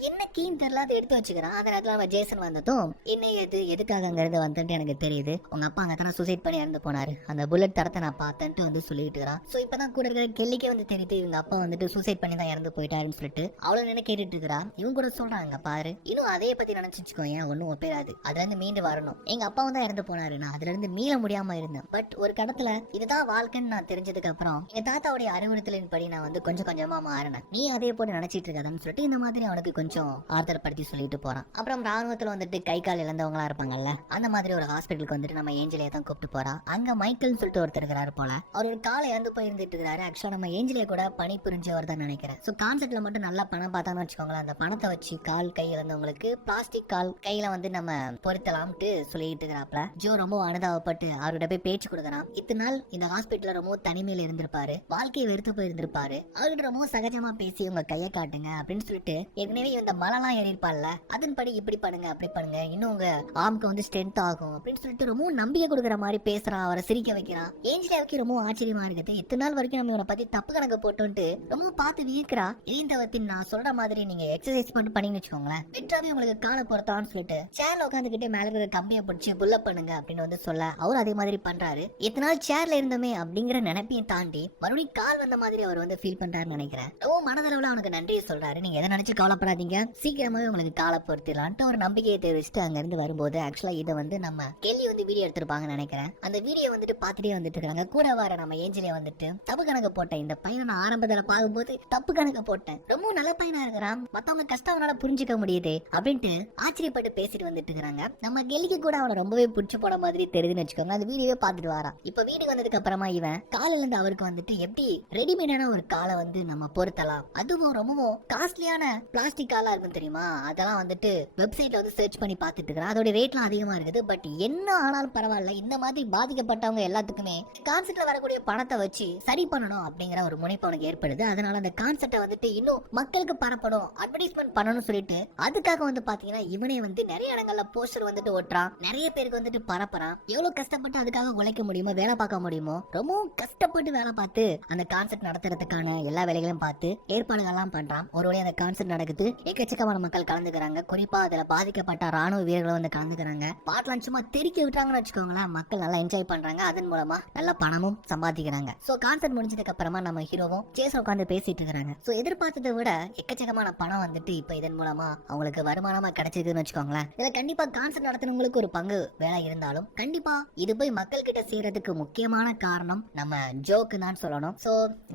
என்ன கீன்னு தெரியல, அதை எடுத்து வச்சுக்கிறான். அந்த நேரத்துல நம்ம ஜேசன் வந்ததும் என்ன ஏது எதுக்காக அங்க இருந்து வந்துட்டு எனக்கு தெரியுது, உங்க அப்பா அங்க தானே சூசைட் பண்ணி இறந்து போனாரு, அந்த புல்லட் தரத்தை நான் பார்த்தேன்ட்டு வந்து சொல்லிட்டு இருக்கிறான். சோ இப்பதான் கூட இருக்கிற கெல்லிக்கே வந்து தெரியுது இவங்க அப்பா வந்துட்டு சூசைட் பண்ணி தான் இறந்து போயிட்டாருன்னு சொல்லிட்டு அவளை நினை கேட்டுட்டு இருக்கிறா. இவங்க கூட சொல்றாங்க பாரு இன்னும் அதே பத்தி நினைச்சுக்கோ, ஏன் ஒன்னும் ஒப்பேராது, அதுல இருந்து மீண்டு வரணும். எங்க அப்பாவும் தான் இறந்து போனாரு, நான் அதுல இருந்து மீள முடியாம இருந்தேன். பட் ஒரு கடத்துல இதுதான் வாழ்க்கைன்னு நான் தெரிஞ்சதுக்கு அப்புறம் எங்க தாத்தாவுடைய அறிவுறுத்தலின் படி நான் வந்து கொஞ்சம் கொஞ்சமா மாறினேன், நீ அதே போல நினைச்சிட்டு இருக்காதான்னு சொல்லிட்டு இந்த மாதிரி அவனுக்கு கொஞ்சம் ஆறுதல்படுத்தி சொல்லிட்டு போறான். அப்புறம் ராணுவத்துல வந்துட்டு கை கால் இழந்தவங்களா இருப்பாங்கல்ல, அந்த மாதிரி ஒரு ஹாஸ்பிட்டலுக்கு வந்துட்டு நம்ம ஏஞ்சலியா தான் கூப்பிட்டு போறா. அங்க மைக்கேல்னு சொல்லிட்டு ஒருத்தர் இருக்கிறாரு போல, அவர் ஒரு காலை இறந்து போயிருந்துட்டு இருக்காரு. ஆக்சுவலா நம்ம ஏஞ்சலியா கூட பணி புரிஞ்சவர் தான் நினைக்கிறேன். சோ கான்செப்ட்ல மட்டும் நல்லா பணம் பார்த்தான்னு வச்சுக்கோங்களேன் அந்த பணத்தை வச்சு கால் கை இழந்தவங்களுக்கு பிளாஸ்டிக் கால் கையில வந்து நம்ம பொருத்தலாம்ட்டு சொல்லிட்டு இருக்கிறாப்ல. ஜோ ரொம்ப அனுதாபப்பட்டு அவர்கிட்ட போய் பேச்சு கொடுக்குறான். இத்தனை நாள் இந்த ஹாஸ்பிட்டல்ல ரொம்ப தனிமையில இருந்திருப்பாரு, வாழ்க்கையை வெறுத்து போயிருந்திருப்பாரு. அவர்கிட்ட ரொம்ப சகஜமா பேசி உங்க கையை காட்டுங்க அப்படின்னு சொல்லிட்டு ஏற்கனவே இந்த மலைலாம் ஏறிப்பார்ல, அதன்படி இப்படி பண்ணுங்க அப்படி பண்ணுங்க, இன்னும் உங்க ஆர்முக்கு வந்து ஸ்ட்ரென்த் ஆகும் அப்படின்னு சொல்லிட்டு ரொம்ப நம்பிக்கை கொடுக்குற மாதிரி பேசுறான். அவரை சிரிக்க வைக்கிறான். ஏஞ்சலியாவுக்கு ரொம்ப ஆச்சரியமா இருக்குது. இத்தனை நாள் வரைக்கும் நம்ம இவனை பத்தி தப்பு கணக்கு போட்டு ரொம்ப பார்த்து வியக்கிறா. இதையும் நான் சொல்ற மாதிரி நீங்க எக்ஸசைஸ் பண்ணி பண்ணீங்கன்னு வச்சுக்கோங்களேன், வெற்றாவே உங்களுக்கு காலை பொறுத்தான்னு சொல்லிட்டு சேர்ல உட்காந்துக்கிட்டு மேல இருக்கிற கம்பியை பிடிச்சி புல்லப் பண்ணுங்க அப்படின்னு வந்து சொல்ல அவர் அதே மாதிரி பண்றாரு. இத்தனை நாள் சேர்ல இருந்தோமே அப்படிங்கிற நினைப்பையும் தாண்டி மறுபடியும் கால் வந்த மாதிரி அவர் வந்து ஃபீல் பண்றாருன்னு நினைக்கிறேன். ரொம்ப மனதளவுல அவனுக்கு நன்றியை சொல்றாரு. நீங்க எதை நினைச்சு கவலைப்படாதீங்க, சீக்கிரமாவே உங்களுக்கு காலை பொறுத்திடலான்ட்டு ஒரு நம்பிக்கையை தெரிவிச்சுட்டு அங்க இருந்து வரும்போது ஆக்சுவலா இதை வந்து நம்ம கெல்லி வந்து வீடியோ எடுத்திருப்பாங்கன்னு நினைக்கிறேன். அந்த வீடியோ வந்துட்டு பாத்துட்டே வந்துட்டு இருக்காங்க. கூட வர நம்ம ஏஞ்சலியா வந்துட்டு தப்பு கணக்கு போட்டேன், இந்த பையனை நான் ஆரம்பத்துல பார்க்கும்போது தப்பு கணக்கு போட்டேன், ரொம்ப நல்ல பையனா இருக்கிறான், மத்தவங்க கஷ்டம் அவனால புரிஞ்சுக்க முடியுது அப்படின்ட்டு ஆச்சரியப்பட்டு பேசிட்டு வந்துட்டு இருக்காங்க. நம்ம கெல்லிக்கு கூட அவனை ரொம்பவே பிடிச்சு போன மாதிரி தெரியுதுன்னு வச்சுக்கோங்க. அந்த வீடியோவே பார்த்துட்டு வரான். இப்ப வீட்டுக்கு வந்ததுக்கு அப்புறமா இவன் காலில இருந்து அவருக்கு வந்துட்டு எப்படி ரெடிமேடான ஒரு காலை வந்து நம்ம பொருத்தலாம், அதுவும் ரொம்பவும் காஸ்ட்லியான பிளாஸ்டிக் காலா இருக்கும் தெரியுமா, அதெல்லாம் வந்துட்டு வெப்சைட்ல வந்து சர்ச் பண்ணி பார்த்துட்டு இருக்கிறான். அதோட ரேட்லாம் அதிகமா இருக்குது. பட் என்ன ஆனாலும் பரவாயில்ல, இந்த மாதிரி பாதிக்கப்பட்டவங்க எல்லாத்துக்குமே கான்செப்ட்ல வரக்கூடிய பணத்தை வச்சு சரி பண்ணணும் அப்படிங்கிற ஒரு முனைப்பு அவனுக்கு ஏற்படுது. அதனால அந்த கான்செப்டை வந்துட்டு இன்னும் மக்களுக்கு பரப்பணும், அட்வர்டைஸ்மெண்ட் பண்ணணும்னு சொல்லிட்டு அதுக்காக வந்து பாத்தீங்கன்னா இவனே வந்து நிறைய இடங்கள்ல போஸ்டர் வந்துட்டு ஓட்டுறான், நிறைய பேருக்கு வந்துட்டு பரப்புறான். எவ்வளவு கஷ்டப்பட்டு அதுக்காக உழைக்க முடியுமோ, வேலை பார்க்க முடியுமோ, ரொம்பவும் கஷ்டப்பட்டு வேலை பார்த்து அந்த கான்செப்ட் நடத்துறதுக்கான எல்லா வேலைகளையும் பார்த்து ஏற்பாடுகள்லாம் பண்றான். ஒருவேளை அந்த கான்செப்ட் நடக்குது, எக்கச்சக்கமான மக்கள் கலந்துக்கிறாங்க. குறிப்பா அதுல பாதிக்கப்பட்ட ராணுவ வீரர்கள் வந்து கலந்துக்கிறாங்க. பாட்டெல்லாம் சும்மா தெறிக்க விட்டாங்கன்னு வச்சுக்கோங்களேன், மக்கள் நல்லா என்ஜாய் பண்றாங்க. அதன் மூலமா நல்ல பணமும் சம்பாதிக்கிறாங்க. சோ கான்செப்ட் முடிஞ்சதுக்கு அப்புறமா நம்ம ஹீரோவும் சேஸ் உட்காந்து பேசிட்டு இருக்காங்க. சோ எதிர்பார்த்ததை விட எக்கச்சக்கமான பணம் வந்துட்டு இப்ப இதன் மூலமா அவங்களுக்கு வருமானமா கிடைச்சதுன்னு வச்சுக்கோங்களேன். இதுல கண்டிப்பா கான்செப்ட் நடத்துறவங்களுக்கு ஒரு பங்கு வேலை இருந்தாலும் கண்டிப்பா இது போய் மக்கள் கிட்ட சேர்றதுக்கு முக்கியமான காரணம் நம்ம ஜோக்கு தான் சொல்லணும். சோ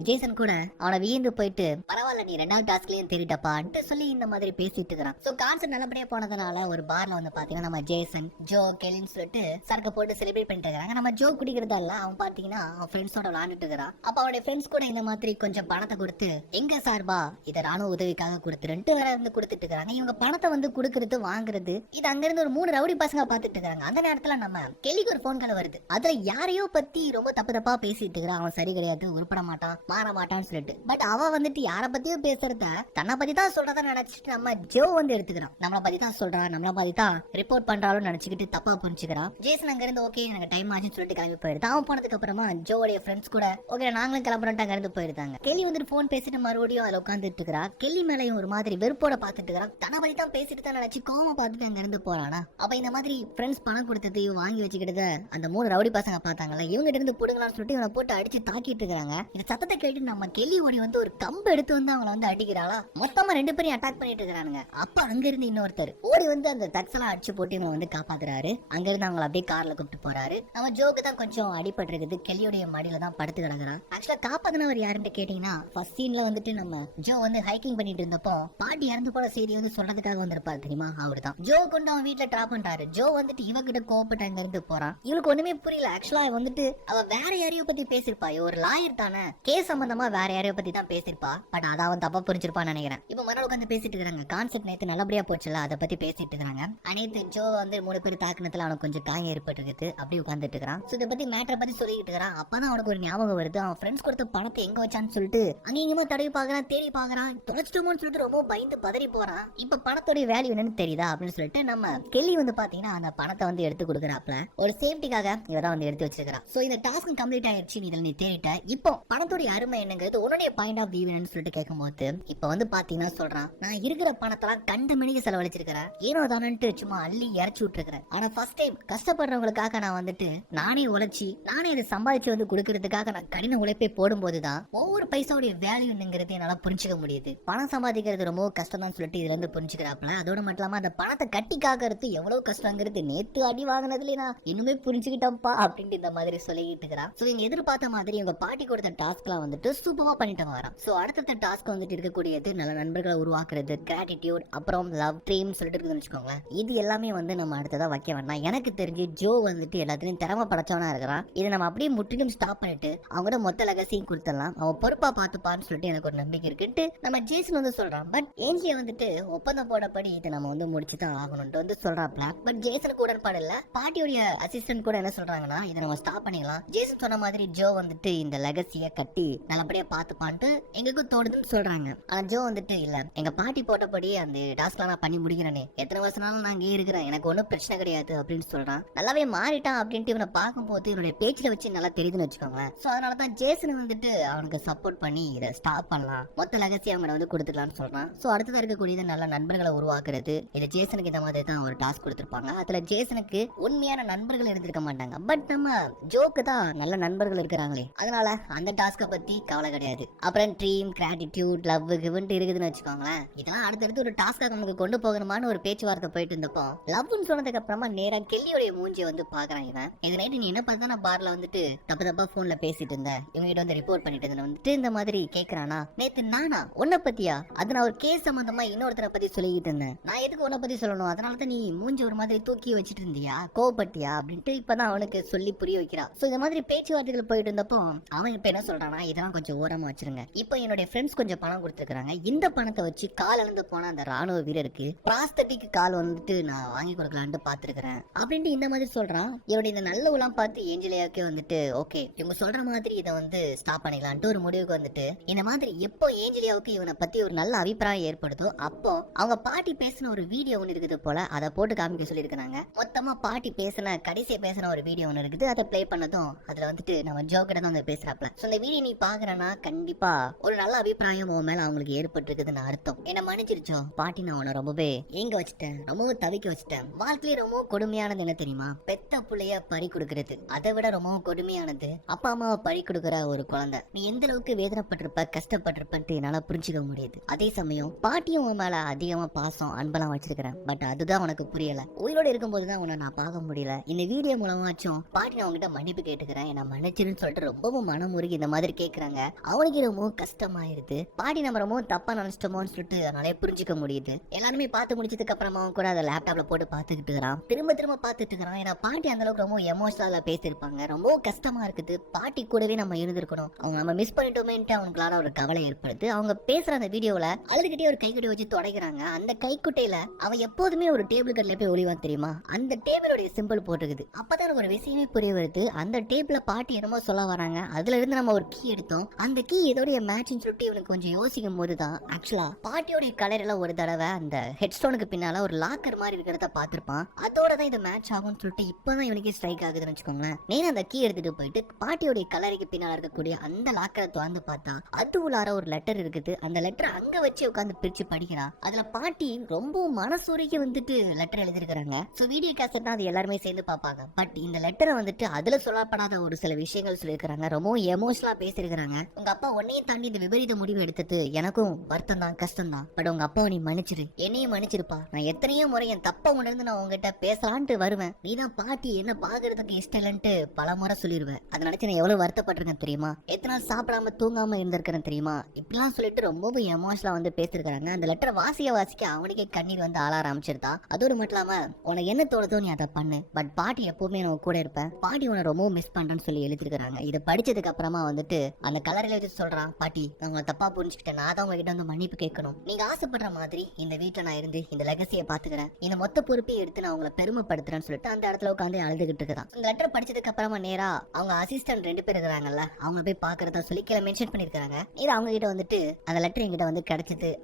ஜேசன் கூட அவனை வியந்து போயிட்டு பரவாயில்ல நீ ரெண்டாவது டாஸ்க்லயும் தேடிட்டப்பான்ட்டு சொல்லி இந்த மாதிரி பேசிட்டு இருக்கிறான். சோ கான்செப்ட் நல்லபடியா போனதுனால ஒரு பார்ல வந்து பாத்தீங்கன்னா நம்ம ஜேசன் ஜோ கெலின்னு சொல்லிட்டு சரக்கு போட்டு செலிப்ரேட் பண்ணிட்டு இருக்காங்க. நம்ம ஜோ குடிக்கிறதா இல்ல, அவன் பாத்தீங்கன்னா அவன் ஃப்ரெண்ட்ஸோட விளையாண்டுட்டு இருக்கிறான். அப்ப அவனுடைய ஃப்ரெண்ட்ஸ் கூட இந்த மாதிரி கொஞ்சம் பணத்தை கொடுத்து எங்க சார்பா இதை ராணுவ உதவிக்காக கொடுத்துருன்ட்டு வேற இருந்து கொடுத்துட்டு இருக்காங்க. இவங்க பணத்தை வந்து கொடுக்கறது வாங்குறது இது அங்க இருந்து ஒரு 3 ரவுடி பசங்க பாத்துட்டு இருக்காங்க. அந்த நேரத்துல நம்ம கெல்லிக்கு ஒரு போன் கால் வருது. அதுல யாரையோ பத்தி ரொம்ப தப்பு தப்பா பேசிட்டு இருக்கிறான். அவன் சரி கிடையாது, உருப்பட மாட்டான், மாற மாட்டான்னு சொல்லிட்டு. பட் அவ வந்துட்டு யார பத்தியும் பேசுறத தன்னை பத்தி தான் சொல்றதா நினைச்சிட்டு நம்ம ஜோ வந்து எடுத்துக்கிறான். நம்மள பத்தி தான் சொல்றான், நம்மள பத்தி தான் ரிப்போர்ட் பண்றாலும் நினைச்சுக்கிட்டு தப்பா புரிஞ்சுக்கிறான். ஜேசன் அங்க இருந்து ஓகே எனக்கு டைம் ஆச்சுன்னு சொல்லிட்டு கிளம்பி போயிடுது. அவன் போனதுக்கு அப்புறமா ஜோடைய ஃப்ரெண்ட்ஸ் கூட ஓகே நாங்களும் கிளம்புறோம் அங்க இருந்து போயிருந்தாங்க. கெல்லி வந்துட்டு போன் பேசிட்டு மறுபடியும் அதுல உட்காந்துட்டு இருக்கிறா. கெல்லி மேலையும் ஒரு மாதிரி வெறுப்போட பாத்துட்டு இருக்கிறான். தன்னை பத்தி தான் பேசிட்டு தான் நினைச்சு கோவமா பார்த்துட்டு அங்க இருந்து போறானா. அப்ப இந்த மாதிரி ஃப்ரெண்ட்ஸ் பணம் கொடுத்ததையும் வாங்கி வச்சுக்கிட்டத அந்த 3 ரவுடி பசங்க பார்த்தாங்கல்ல, இவங்க இருந்து புடுங்கலாம்னு சொல்லிட்டு இவனை போட்டு அடிச்சு தாக்கிட்டு இருக்காங்க. இந்த சத்தத்தை கேட்டு நம்ம கெல்லி ஓடி வந்து ஒரு கம்பு எடுத்து வந்து அவங்கள வந்து அடிக்கிறாளா. மொத்தமா 2 பேரையும் அட்டாக் பண்ணிட்டு இருக்கானுங்க. அப்ப அங்க இருந்து இன்னொருத்தர் ஓடி வந்து அந்த தக்ஸெல்லாம் அடிச்சு போட்டு இவங்க வந்து காப்பாத்துறாரு. அங்க இருந்து அவங்களை அப்படியே கார்ல கூப்பிட்டு போறாரு. நம்ம ஜோக்கு தான் கொஞ்சம் அடிபட்டு இருக்குது. கெல்லியோடைய மடியில தான் படுத்து கிடக்குறான். ஆக்சுவலா காப்பாத்தினவர் யாருன்னு கேட்டீங்கன்னா ஃபர்ஸ்ட் சீன்ல வந்துட்டு நம்ம ஜோ வந்து ஹைக்கிங் பண்ணிட்டு இருந்தப்போ பாட்டி இறந்து போன செய்தி வந்து சொல்றதுக்காக வந்திருப்பாரு தெரியுமா, அவர்தான். ஜோ கொண்டு அவன் வீட்டுல டிராப் பண்றாரு. ஜோ வந்துட்டு இவகிட்ட கோவப்பட்டு அங்க இருந்து போறான். இவளுக்கு ஒண்ணுமே புரியல. ஆக்சுவலா வந்துட்டு அவ வேற யாரையோ பத்தி பேசிருப்பா, ஒரு லாயர் தானே, கேஸ் சம்பந்தமா வேற யாரையோ பத்தி தான் பேசிருப்பா. பட் அத அவன் தப்பா புரிஞ்சிருப்பான்னு நினைக்கிறேன். இப்ப மறுநாள் உட்காந்து பேசிட்டு இருக்காங்க. கான்செப்ட் நேத்து நல்லபடியா போச்சுல, அதை பத்தி பேசிட்டு இருக்காங்க. அனைத்து ஜோ வந்து 3 பேர் தாக்குனத்துல அவனுக்கு கொஞ்சம் காயம் ஏற்பட்டு இருக்குது. அப்படி உட்காந்துட்டு இருக்கான். சோ இதை பத்தி மேட்டரை பத்தி சொல்லிட்டு இருக்கான். அப்பதான் அவனுக்கு ஒரு ஞாபகம் வருது. அவன் ஃப்ரெண்ட்ஸ் கொடுத்த பணத்தை எங்க வச்சான்னு சொல்லிட்டு அங்கேயுமே தடவி பாக்குறான், தேடி பாக்குறான். தொலைச்சிட்டோமோன்னு சொல்லிட்டு ரொம்ப பயந்து பதறி போறான். இப்ப பணத்தோட வேல்யூ என்னன்னு தெரியுதா அப்படின்னு சொல்லிட்டு நம்ம கெல்லி வந்து பாத்தீங்கன்னா அந்த பணத்தை வந்து எடுத்து கொடுக்குறாப்ல. ஒரு சேஃப்டிக்காக இவதான் வந்து எடுத்து வச்சிருக்கான். சோ இந்த டாஸ்க் கம்ப்ளீட் ஆயிடுச்சு, நீ இதில் நீ தேடிட்ட. இப்போ பணத்தோட அருமை என்னங்கிறது உன்னுடைய பாயிண்ட் ஆஃப் வியூன்னு சொல்லிட்டு கேட்கும்போது இப்ப வந்து பாத்தீங்கன்னா சொல்றான், நான் இருக்கிற பணத்தெல்லாம் கண்ட மணிக்கு செலவழிச்சிருக்கிறேன், ஏனோ தானன்ட்டு சும்மா அள்ளி இறச்சி விட்டுருக்கிறேன். ஆனா ஃபர்ஸ்ட் டைம் கஷ்டப்படுறவங்களுக்காக நான் வந்துட்டு நானே உழைச்சி நானே இதை சம்பாதிச்சு வந்து கொடுக்கறதுக்காக நான் கடின உழைப்பை போடும்போதுதான் ஒவ்வொரு பைசாவுடைய வேல்யூங்கிறது என்னால புரிஞ்சுக்க முடியுது. பணம் சம்பாதிக்கிறது ரொம்ப கஷ்டம் தான் சொல்லிட்டு இதுல இருந்து புரிஞ்சுக்கிறாப்ல. அதோட மட்டும் இல்லாம அந்த பணத்தை கட்டி காக்கிறது எவ்வளவு கஷ்டங்கிறது நேத்து அடி வாங்கினதுல நான் இன்னுமே புரிஞ்சுக்கிட்டேன்ப்பா அப்படின்ட்டு இந்த மாதிரி சொல்லிட்டு இருக்கிறான். சோ இங்க எதிர்பார்த்த மாதிரி உங்க பாட்டி கொடுத்த டாஸ்க்லாம் வந்துட்டு சூப்பரா பண்ணிட்டு வரான். சோ அடுத்த டாஸ்க் வந்துட்டு இருக்கக்கூடியது நல்ல நண்பர்களை உருவாக்குறது, கிராட்டிடியூட், அப்புறம் லவ் ட்ரீம் சொல்லிட்டு இருக்குன்னு வச்சுக்கோங்களேன். இது எல்லாமே வந்து நம்ம அடுத்ததா வைக்க வேண்டாம். எனக்கு தெரிஞ்சு ஜோ வந்துட்டு எல்லாத்துலயும் திறமை படைச்சவனா இருக்கிறான். இதை நம்ம அப்படியே முற்றிலும் ஸ்டாப் பண்ணிட்டு அவங்களோட மொத்த லகசியும் கொடுத்துடலாம், அவன் பொறுப்பா பார்த்துப்பான்னு சொல்லிட்டு எனக்கு ஒரு நம்பிக்கை இருக்குன்ட்டு நம்ம ஜேசன் வந்து சொல்றான். சொல்றான். பட் ஏஞ்சலியா வந்துட்டு ஒப்பந்தம் போடப்படி இதை நம்ம வந்து முடிச்சுதான் ஆகணும்னு வந்து சொல்றாப்ல. பட் ஜேசனுக்கு உடன்பாடு இல்ல. பாட்டியோடைய அசிஸ்டன்ட் கூட என்ன சொல்றாங்கன்னா இதை நம்ம ஸ்டாப் பண்ணிக்கலாம். ஜேசன் சொன்ன மாதிரி ஜோ வந்துட்டு இந்த லெகசிய கட்டி நல்லபடியா பாத்துப்பான்ட்டு எங்களுக்கும் தோணுதுன்னு சொல்றாங்க. ஆனா ஜோ வந்துட்டு இல்ல, எங்க பாட்டி போட்டபடி அந்த டாஸ்க்லாம் நான் பண்ணி முடிக்கிறேனே, எத்தனை வருஷம்னாலும் நான் இங்கே இருக்கிறேன், எனக்கு ஒன்றும் பிரச்சனை கிடையாது அப்படின்னு சொல்றான். நல்லாவே மாறிட்டான் அப்படின்ட்டு இவனை பார்க்கும்போது இவனுடைய பேச்சுல வச்சு நல்லா தெரியுதுன்னு வச்சுக்கோங்களேன். சோ அதனாலதான் ஜேசன் வந்துட்டு அவனுக்கு சப்போர்ட் பண்ணி இதை ஸ்டாப் பண்ணலாம், மொத்த லெகசி அவங்க வந்து கொடுத்துக்கலாம்னு சொல்றான். சோ அடுத்ததா இருக்கக்கூடியது நல்ல நண்பர்களை உருவாக்குறது. இது ஜேசனுக்கு இந்த மாதிரி தான் ஒரு டாஸ்க் கொடுத்திருப்பாங்க. அதுல ஜேசனுக்கு உண்மையான நண்பர்கள் இருந்திருக்க மாட்டாங்க, பட் நம்ம ஜோக்கு தான் நல்ல நண்பர்கள் இருக்கிறாங்களே, அதனால அந்த டாஸ்கை பத்தி கவலை கிடையாது. அப்புறம் ட்ரீம், கிராட்டிடியூட், லவ் கிவன்ட்டு இருக்குதுன்னு வச்சுக்கோங்களேன். இதெல்லாம் அடுத்தடுத்து ஒரு டாஸ்காக நமக்கு கொண்டு போகணுமான்னு ஒரு பேச்சுவார்த்தை போயிட்டு இருந்தப்போ லவ்னு சொன்னதுக்கு அப்புறமா நேரா கெல்லியோடைய மூஞ்சியை வந்து பாக்குறான் இவன். இந்த நைட்டு நீ என்ன பார்த்தா நான் பார்ல வந்துட்டு தப்பா போன்ல பேசிட்டு இருந்தேன், இவங்க கிட்ட வந்து ரிப்போர்ட் பண்ணிட்டு இருந்தேன் வந்துட்டு இந்த மாதிரி கேக்குறானா. நேத்து நானா உன்னை பத்தியா? அது நான் ஒரு கேஸ் சம்பந்தமா இன்னொருத்தரை பத்தி சொல்லிக்கிட்டு இருந்தேன், நான் எதுக்கு உன்னை பத்தி சொல்லணும், அதனாலதான் நீ மூஞ்சி ஒரு மாதிரி தூக்கி வச்சிட்டு இருந்தியா, கோவப்பட்டியா அப்படின்ட்டு இப்பதான் அவனுக்கு சொல்லி புரிய வைக்கிறான். சோ இந்த மாதிரி பேச்சுவார்த்தைகள் போயிட்டு இருந்தப்போ அவன் இப்ப என்ன சொல்றானா, இதெல்லாம் கொஞ்சம் ஓரமா வச்சிருங்க, இப்ப என்னுடைய ஃப்ரெண்ட்ஸ் கொஞ்சம் பணம் கொடுத்துருக்காங்க, இந்த பணத்தை வச்சு கால் அளந்து போன அந்த ராணுவ வீரருக்கு பிராஸ்தட்டிக் கால் வந்துட்டு நான் வாங்கி கொடுக்கலான்ட்டு பாத்துருக்கிறேன் அப்படின்ட்டு இந்த மாதிரி சொல்றான். இவருடைய இந்த நல்ல உலாம் பார்த்து ஏஞ்சலியாவுக்கு வந்துட்டு ஓகே இவங்க சொல்ற மாதிரி இதை வந்து ஸ்டாப் பண்ணிக்கலான்ட்டு ஒரு முடிவுக்கு வந்துட்டு இந்த மாதிரி எப்போ ஏஞ்சலியாவுக்கு இவனை பத்தி ஒரு நல்ல அபிப்பிராயம் ஏற்படுதோ அப்போ அவங்க பாட்டி பேசின ஒரு வீடியோ ஒன்று இருக்குது போல, அதை போட்டு காமிக்க சொல்லியிருக்காங்க. மொத்தமா பாட்டி பேசின கடைசியா பேசின ஒரு வீடியோ ஒன்று இருக்குது, அதை பிளே பண்ணதும் அதுல வந்துட்டு நம்ம ஜோக்கிட்ட தான் வந்து பேசுறாப்ல. சோ இந்த வீடியோ நீ பாக்குறனா கண்டிப்பா ஒரு நல்ல அபிப்பிராயம் உன் மேல அவங்களுக்கு ஏற்பட்டிருக்குதுன்னு அர்த்தம். என்ன மன்னிச்சிருச்சோ பாட்டி, நான் உன்னை ரொம்பவே ஏங்க வச்சுட்டேன், ரொம்பவும் தவிக்க வச்சுட்டேன். வாழ்க்கையில ரொம்பவும் கொடுமையானது என்ன தெரியுமா, பெத்த புள்ளைய பறி கொடுக்கறது. அதை விட ரொம்பவும் கொடுமையானது அப்பா அம்மாவை பறி கொடுக்குற ஒரு குழந்தை. நீ எந்த அளவுக்கு வேதனைப்பட்டிருப்ப, கஷ்டப்பட்டிருப்பன்ட்டு என்னால புரிஞ்சுக்க முடியுது. அதே சமயம் பாட்டியும் உன் மேல அதிகமா பாசம் அன்பெல்லாம் வச்சிருக்கிறேன், பட் அதுதான் உனக்கு புரியல. உயிரோடு இருக்கும்போது தான் உன்னை நான் பார்க்க முடியல. இந்த வீடியோ மூலமாச்சும் பாட்டி நான் உங்ககிட்ட மன்னிப்பு கேட்டுக்கிறேன், என்ன மன்னிச்சிருன்னு சொல்லிட்டு ரொம்பவும் மனமுருகி இந்த மாதிரி கேட்கறாங்க. அவனுக்கு ரொம்பவும் கஷ்டமாயிருது. பாட்டி நம்ம ரொம்பவும் தப்பா நினைச்சிட்டோமோன்னு சொல்லிட்டு அதனாலே புரிஞ்சுக்க முடியுது. எல்லாருமே பார்த்து முடிச்சதுக்கு அப்புறமாவும் கூட அதை லேப்டாப்ல போட்டு பார்த்துக்கிட்டு இருக்கிறான், திரும்ப பார்த்துட்டு இருக்கிறான். ஏன்னா பாட்டி அந்த அளவுக்கு ரொம்ப எமோஷனலா பேசியிருப்பாங்க, ரொம்ப கஷ்டமா இருக்குது. பாட்டி கூடவே நம்ம இருந்திருக்கணும், அவங்க நம்ம மிஸ் பண்ணிட்டோமேன்ட்டு அவனுக்குளான ஒரு கவலை ஏற்படுது. அவங்க பேசுற அந்த வீடியோல அழுதுகிட்டே ஒரு கைக்குட்டை வச்சு தொடக்கிறாங்க. அந்த கைக்குட்டையில அவன் எப்போதுமே ஒரு டேபிள் கட்டில போய் ஒளிவான் தெரியுமா, அந்த டேபிளுடைய சிம்பிள் போட்டுருக்குது. அப்பதான் ஒரு விஷயமே புரிய வருது. அந்த டேபிள பாட்டி என்னமோ சொல்ல வராங்க, அதுல இருந்து நம்ம ஒரு கீ எடுத்தோம், அந்த கீ இதோடைய மேட்சிங் சொல்லிட்டு இவனுக்கு கொஞ்சம் யோசிக்கும் போதுதான் ஆக்சுவலா பாட்டியோடைய கலர்ல ஒரு தடவை அந்த ஹெட்ஸ்டோனுக்கு பின்னால ஒரு லாக்கர் மாதிரி இருக்கிறத பார்த்திருப்பான். அதோட தான் இது மேட்ச் ஆகும்னு சொல்லிட்டு இப்பதான் இவனுக்கு ஸ்ட்ரைக் ஆகுதுன்னு வச்சுக்கோங்களேன். நேரம் அந்த கீ எடுத்துட்டு போயிட்டு பாட்டியோடைய கலருக்கு பின்னால இருக்கக்கூடிய அந்த லாக்கரை திறந்து பார்த்தா அது உள்ளார ஒரு லெட்டர் இருக்குது. அந்த லெட்டர் அங்க வச்சு உட்காந்து பிரிச்சு படிக்கிறான். அதுல பாட்டி ரொம்ப மனசூரைக்கு வந்துட்டு லெட்டர் எழுதிருக்காங்க. சோ வீடியோ கேசட் அது எல்லாருமே சேர்ந்து பார்ப்பாங்க. பட் இந்த லெட்டரை வந்துட்டு அதுல சொல்லப்படாத ஒரு சில விஷயங்கள் சொல்லியிருக்காங்க, ரொம்ப எமோஷனலா பேசியிருக்காங்க. உங்க அப்பா உன்னையும் தாண்டி இந்த விபரீத முடிவு எடுத்தது எனக்கும் வருத்தம் தான், கஷ்டம் தான். பட் உங்க அப்பா நீ மன்னிச்சிரு, என்னையும் மன்னிச்சிருப்பா. நான் எத்தனையோ முறை என் தப்ப உணர்ந்து நான் உங்ககிட்ட பேசலான்ட்டு வருவேன், நீதான் பாட்டி என்ன பாக்குறதுக்கு இஷ்டம் இல்லைன்ட்டு பல முறை சொல்லிடுவேன். அதை நினைச்சு நான் எவ்வளவு வருத்தப்பட்டிருக்கேன் தெரியுமா, எத்தனை நாள் சாப்பிடாம தூங்காம இருந்திருக்கிறேன் தெரியுமா, இப்படிலாம் சொல்லிட்டு ரொம்பவும் எமோஷனலா வந்து பேசிருக்காங்க. அந்த லெட்டரை வாசிக்க அவனுக்கே கண்ணீர் வந்து ஆள ஆரம்பிச்சிருந்தா. அதோடு மட்டும் இல்லாம உனக்கு என்ன தோணுதோ நீ அதை பண்ணு, பட் பாட்டி எப்பவுமே நான் கூட இருப்பேன், பாட்டி உன ரொம்ப மிஸ் பண்றேன்னு சொல்லி எழுதிருக்காங்க. இதை படிச்சதுக்கு அப்புறமா வந்துட்டு அந்த கலரில் எழுதி சொல்றான், பாட்டி நான் உங்களை தப்பா புரிஞ்சுக்கிட்டேன், நான் தான் உங்ககிட்ட வந்து மன்னிப்பு கேட்கணும். நீங்க ஆசைப்படுற மாதிரி இந்த வீட்டுல நான் இருந்து இந்த லெகசியை பாத்துக்கிறேன், இந்த மொத்த பொறுப்பை எடுத்து நான் உங்களை பெருமைப்படுத்துறேன்னு சொல்லிட்டு அந்த இடத்துல உட்காந்து அழுதுகிட்டு இருக்கான். இந்த லெட்டர் படிச்சதுக்கு அப்புறமா நேரா அவங்க அசிஸ்டன்ட் 2 பேர் இருக்கிறாங்கல்ல, அவங்க போய் பாக்குறதா சொல்லி கீழே மென்ஷன் பண்ணிருக்காங்க. நேரா அவங்க கிட்ட வந்துட்டு அந்த லெட்டர் என்கிட்ட வந்து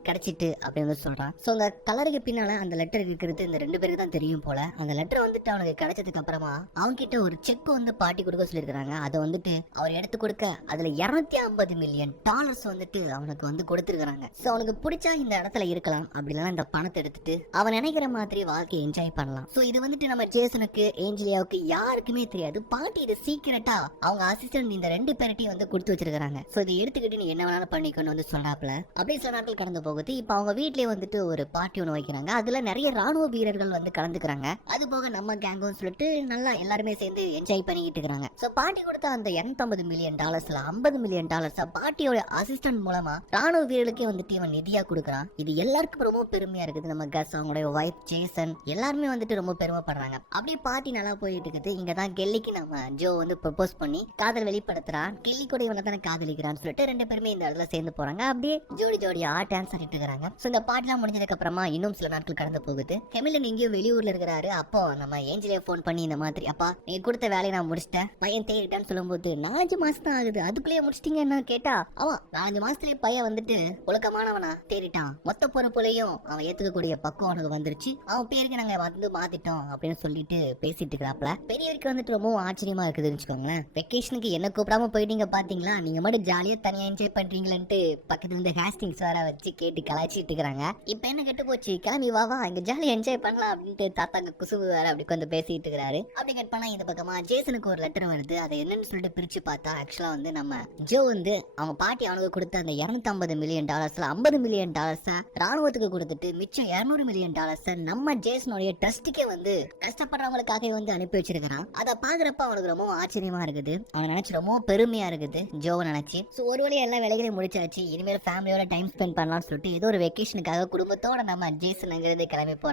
கிடைச்சிட்டு அப்படின்னு சொல்றான். சோ அந்த கலருக்கு பின்னால அந்த லெட்டர் இருக்கிறது இந்த 2 பேருக்கு தான் தெரியும் போல. அந்த லெட்டர் வந்துட்டு அவனுக்கு கிடைச்சதுக்கு அப்புறமா அவங்க கிட்ட ஒரு செக் வந்து பாட்டி கொடுக்க சொல்லிருக்காங்க. அதை வந்துட்டு அவர் எடுத்து கொடுக்க அதுல $250 மில்லியன் வந்துட்டு அவனுக்கு வந்து கொடுத்துருக்காங்க. சோ அவனுக்கு பிடிச்சா இந்த இடத்துல இருக்கலாம், அப்படி இல்லைன்னா இந்த பணத்தை எடுத்துட்டு அவன் நினைக்கிற மாதிரி வாழ்க்கையை என்ஜாய் பண்ணலாம். சோ இது வந்துட்டு நம்ம ஜேசனுக்கு ஏஞ்சலியாவுக்கு யாருக்குமே தெரியாது. பாட்டி இது சீக்கிரட்டா அவங்க அசிஸ்டன்ட் இந்த 2 பேர்ட்டையும் வந்து கொடுத்து வச்சிருக்காங்க. சோ இதை எடுத்துக்கிட்டு நீ என்ன வேணாலும் பண்ணிக்கணும் வந்து சொல்றாப்ல. அப்படியே சில நாட்கள் கடந்து போகுது. இப்ப அவங்க வீட்லயே வந்துட்டு ஒரு பார்ட்டி ஒன்று வைக்கிறாங்க. அதுல நிறைய ராணுவ வீரர்கள் வந்து கலந்துக்கிறாங்க. அது போக நம்ம கேங்கும் சொல்லிட்டு நல்லா எல்லாருமே சேர்ந்து என்ஜாய் பண்ணிக்கிட்டு இருக்காங்க. சோ பாட்டி கொடுத்த அந்த $250 மில்லியன் $50 மில்லியன் பாட்டியோட அசிஸ்டன்ட் மூலமா ராணுவ வீரர்களுக்கே வந்துட்டு இவன் நிதியா கொடுக்குறான். இது எல்லாருக்கும் ரொம்ப பெருமையா இருக்குது. நம்ம கஸ், அவங்களுடைய வைஃப் ஜேசன் எல்லாருமே வந்துட்டு ரொம்ப பெருமைப்படுறாங்க. அப்படியே பாட்டி நல்லா போயிட்டு இருக்குது. இங்கதான் கெல்லிக்கு நம்ம ஜோ வந்து ப்ரொபோஸ் பண்ணி காதல் வெளிப்படுத்துறான். கெல்லி கூட இவனை தானே காதலிக்கிறான்னு சொல்லிட்டு 2 பேருமே இந்த இடத்துல சேர்ந்து போறாங்க. அப்படியே ஜோடியா டான்ஸ் ஆடிட்டு இருக்காங்க. சோ இந்த பாட்டுலாம் முடிஞ்சதுக்கு அப்புறமா இன்னும் சில நாட்கள் கடந்து போகுது. ஹெமில்டன் எங்கேயோ வெளியூர்ல இருக்கிறாரு. அப்போ நம்ம ஏஞ்சலியா போன் பண்ணி இந்த மாதிரி, அப்பா நீங்க கொடுத்த வேலையை நான் முடிச்சிட்டேன், பையன் தேடிட்டான்னு சொல்லும்போது 4 மாசம் தான் ஆகுது, அதுக்குள்ளேயே முடிச்சிட்டீங்கன்னா கேட்டா, அவன் 4 மாசத்துலயே பையன் வந்துட்டு ஒழுக்கமானவனா தேடிட்டான், மொத்த பொறுப்புலையும் அவன் ஏத்துக்கக்கூடிய பக்கம் அவனுக்கு வந்துருச்சு, அவன் பேருக்கு நாங்க வந்து மாத்திட்டோம் அப்படின்னு சொல்லிட்டு பேசிட்டு இருக்கிறாப்ல. பெரியவருக்கு வந்துட்டு ரொம்ப ஆச்சரியமா இருக்குதுன்னு வச்சுக்கோங்களேன். வெக்கேஷனுக்கு என்ன கூப்பிடாம போயிட்டீங்க பாத்தீங்களா, நீங்க மட்டும் ஜாலியா தனியா என்ஜாய் பண்றீங்களேன்ட்டு பக்கத்துல இருந்து ஹேஸ்டிங்ஸ் வேற வச்சு கேட்டு கலாய்ச்சிட்டு இருக்காங்க. இப்ப என்ன கெட்டு போச்சு, கிளம்பி வா இங்க ஜாலியா என்ஜாய் பண்ணலாம் அப்படின்ட்டு தாத்தாங்க குசுவு வேற அப்படி வந்து பேசிட்டு இருக்கிறாரு. அப்படி கட் பண்ணா இந்த பக்கமா ஜேசனுக்கு ஒரு லெட்டர் வருது. அதை என்னன்னு சொல்லிட்டு பிரிச்சு பார்த்தா ஆக்சுவலா வந்து நம்ம ஜோ வந்து அவங்க பாட்டி அவனுக்கு கொடுத்த அந்த $250 மில்லியன் $50 மில்லியன் ராணுவத்துக்கு கொடுத்துட்டு மிச்சம் $200 மில்லியன் நம்ம ஜேசனுடைய ட்ரஸ்டுக்கே வந்து கஷ்டப்படுறவங்களுக்காக வந்து அனுப்பி வச்சிருக்கிறான். அதை பாக்குறப்ப அவனுக்கு ரொம்ப ஆச்சரியமா இருக்குது. அவனை நினைச்சு ரொம்ப பெருமையா இருக்குது ஜோவை நினைச்சு. சோ ஒரு வழியா எல்லா வேலைகளையும் முடிச்சாச்சு. இனிமேல் ஃபேமிலியோட டைம் ஸ்பெண்ட் பண்ணலாம்னு சொல்லிட்டு ஏதோ ஒரு வெக்கேஷனுக்காக குடும்பத்தோட நம்ம ஜேசன் அங்கிருந்து கிளம்பி போறோம்.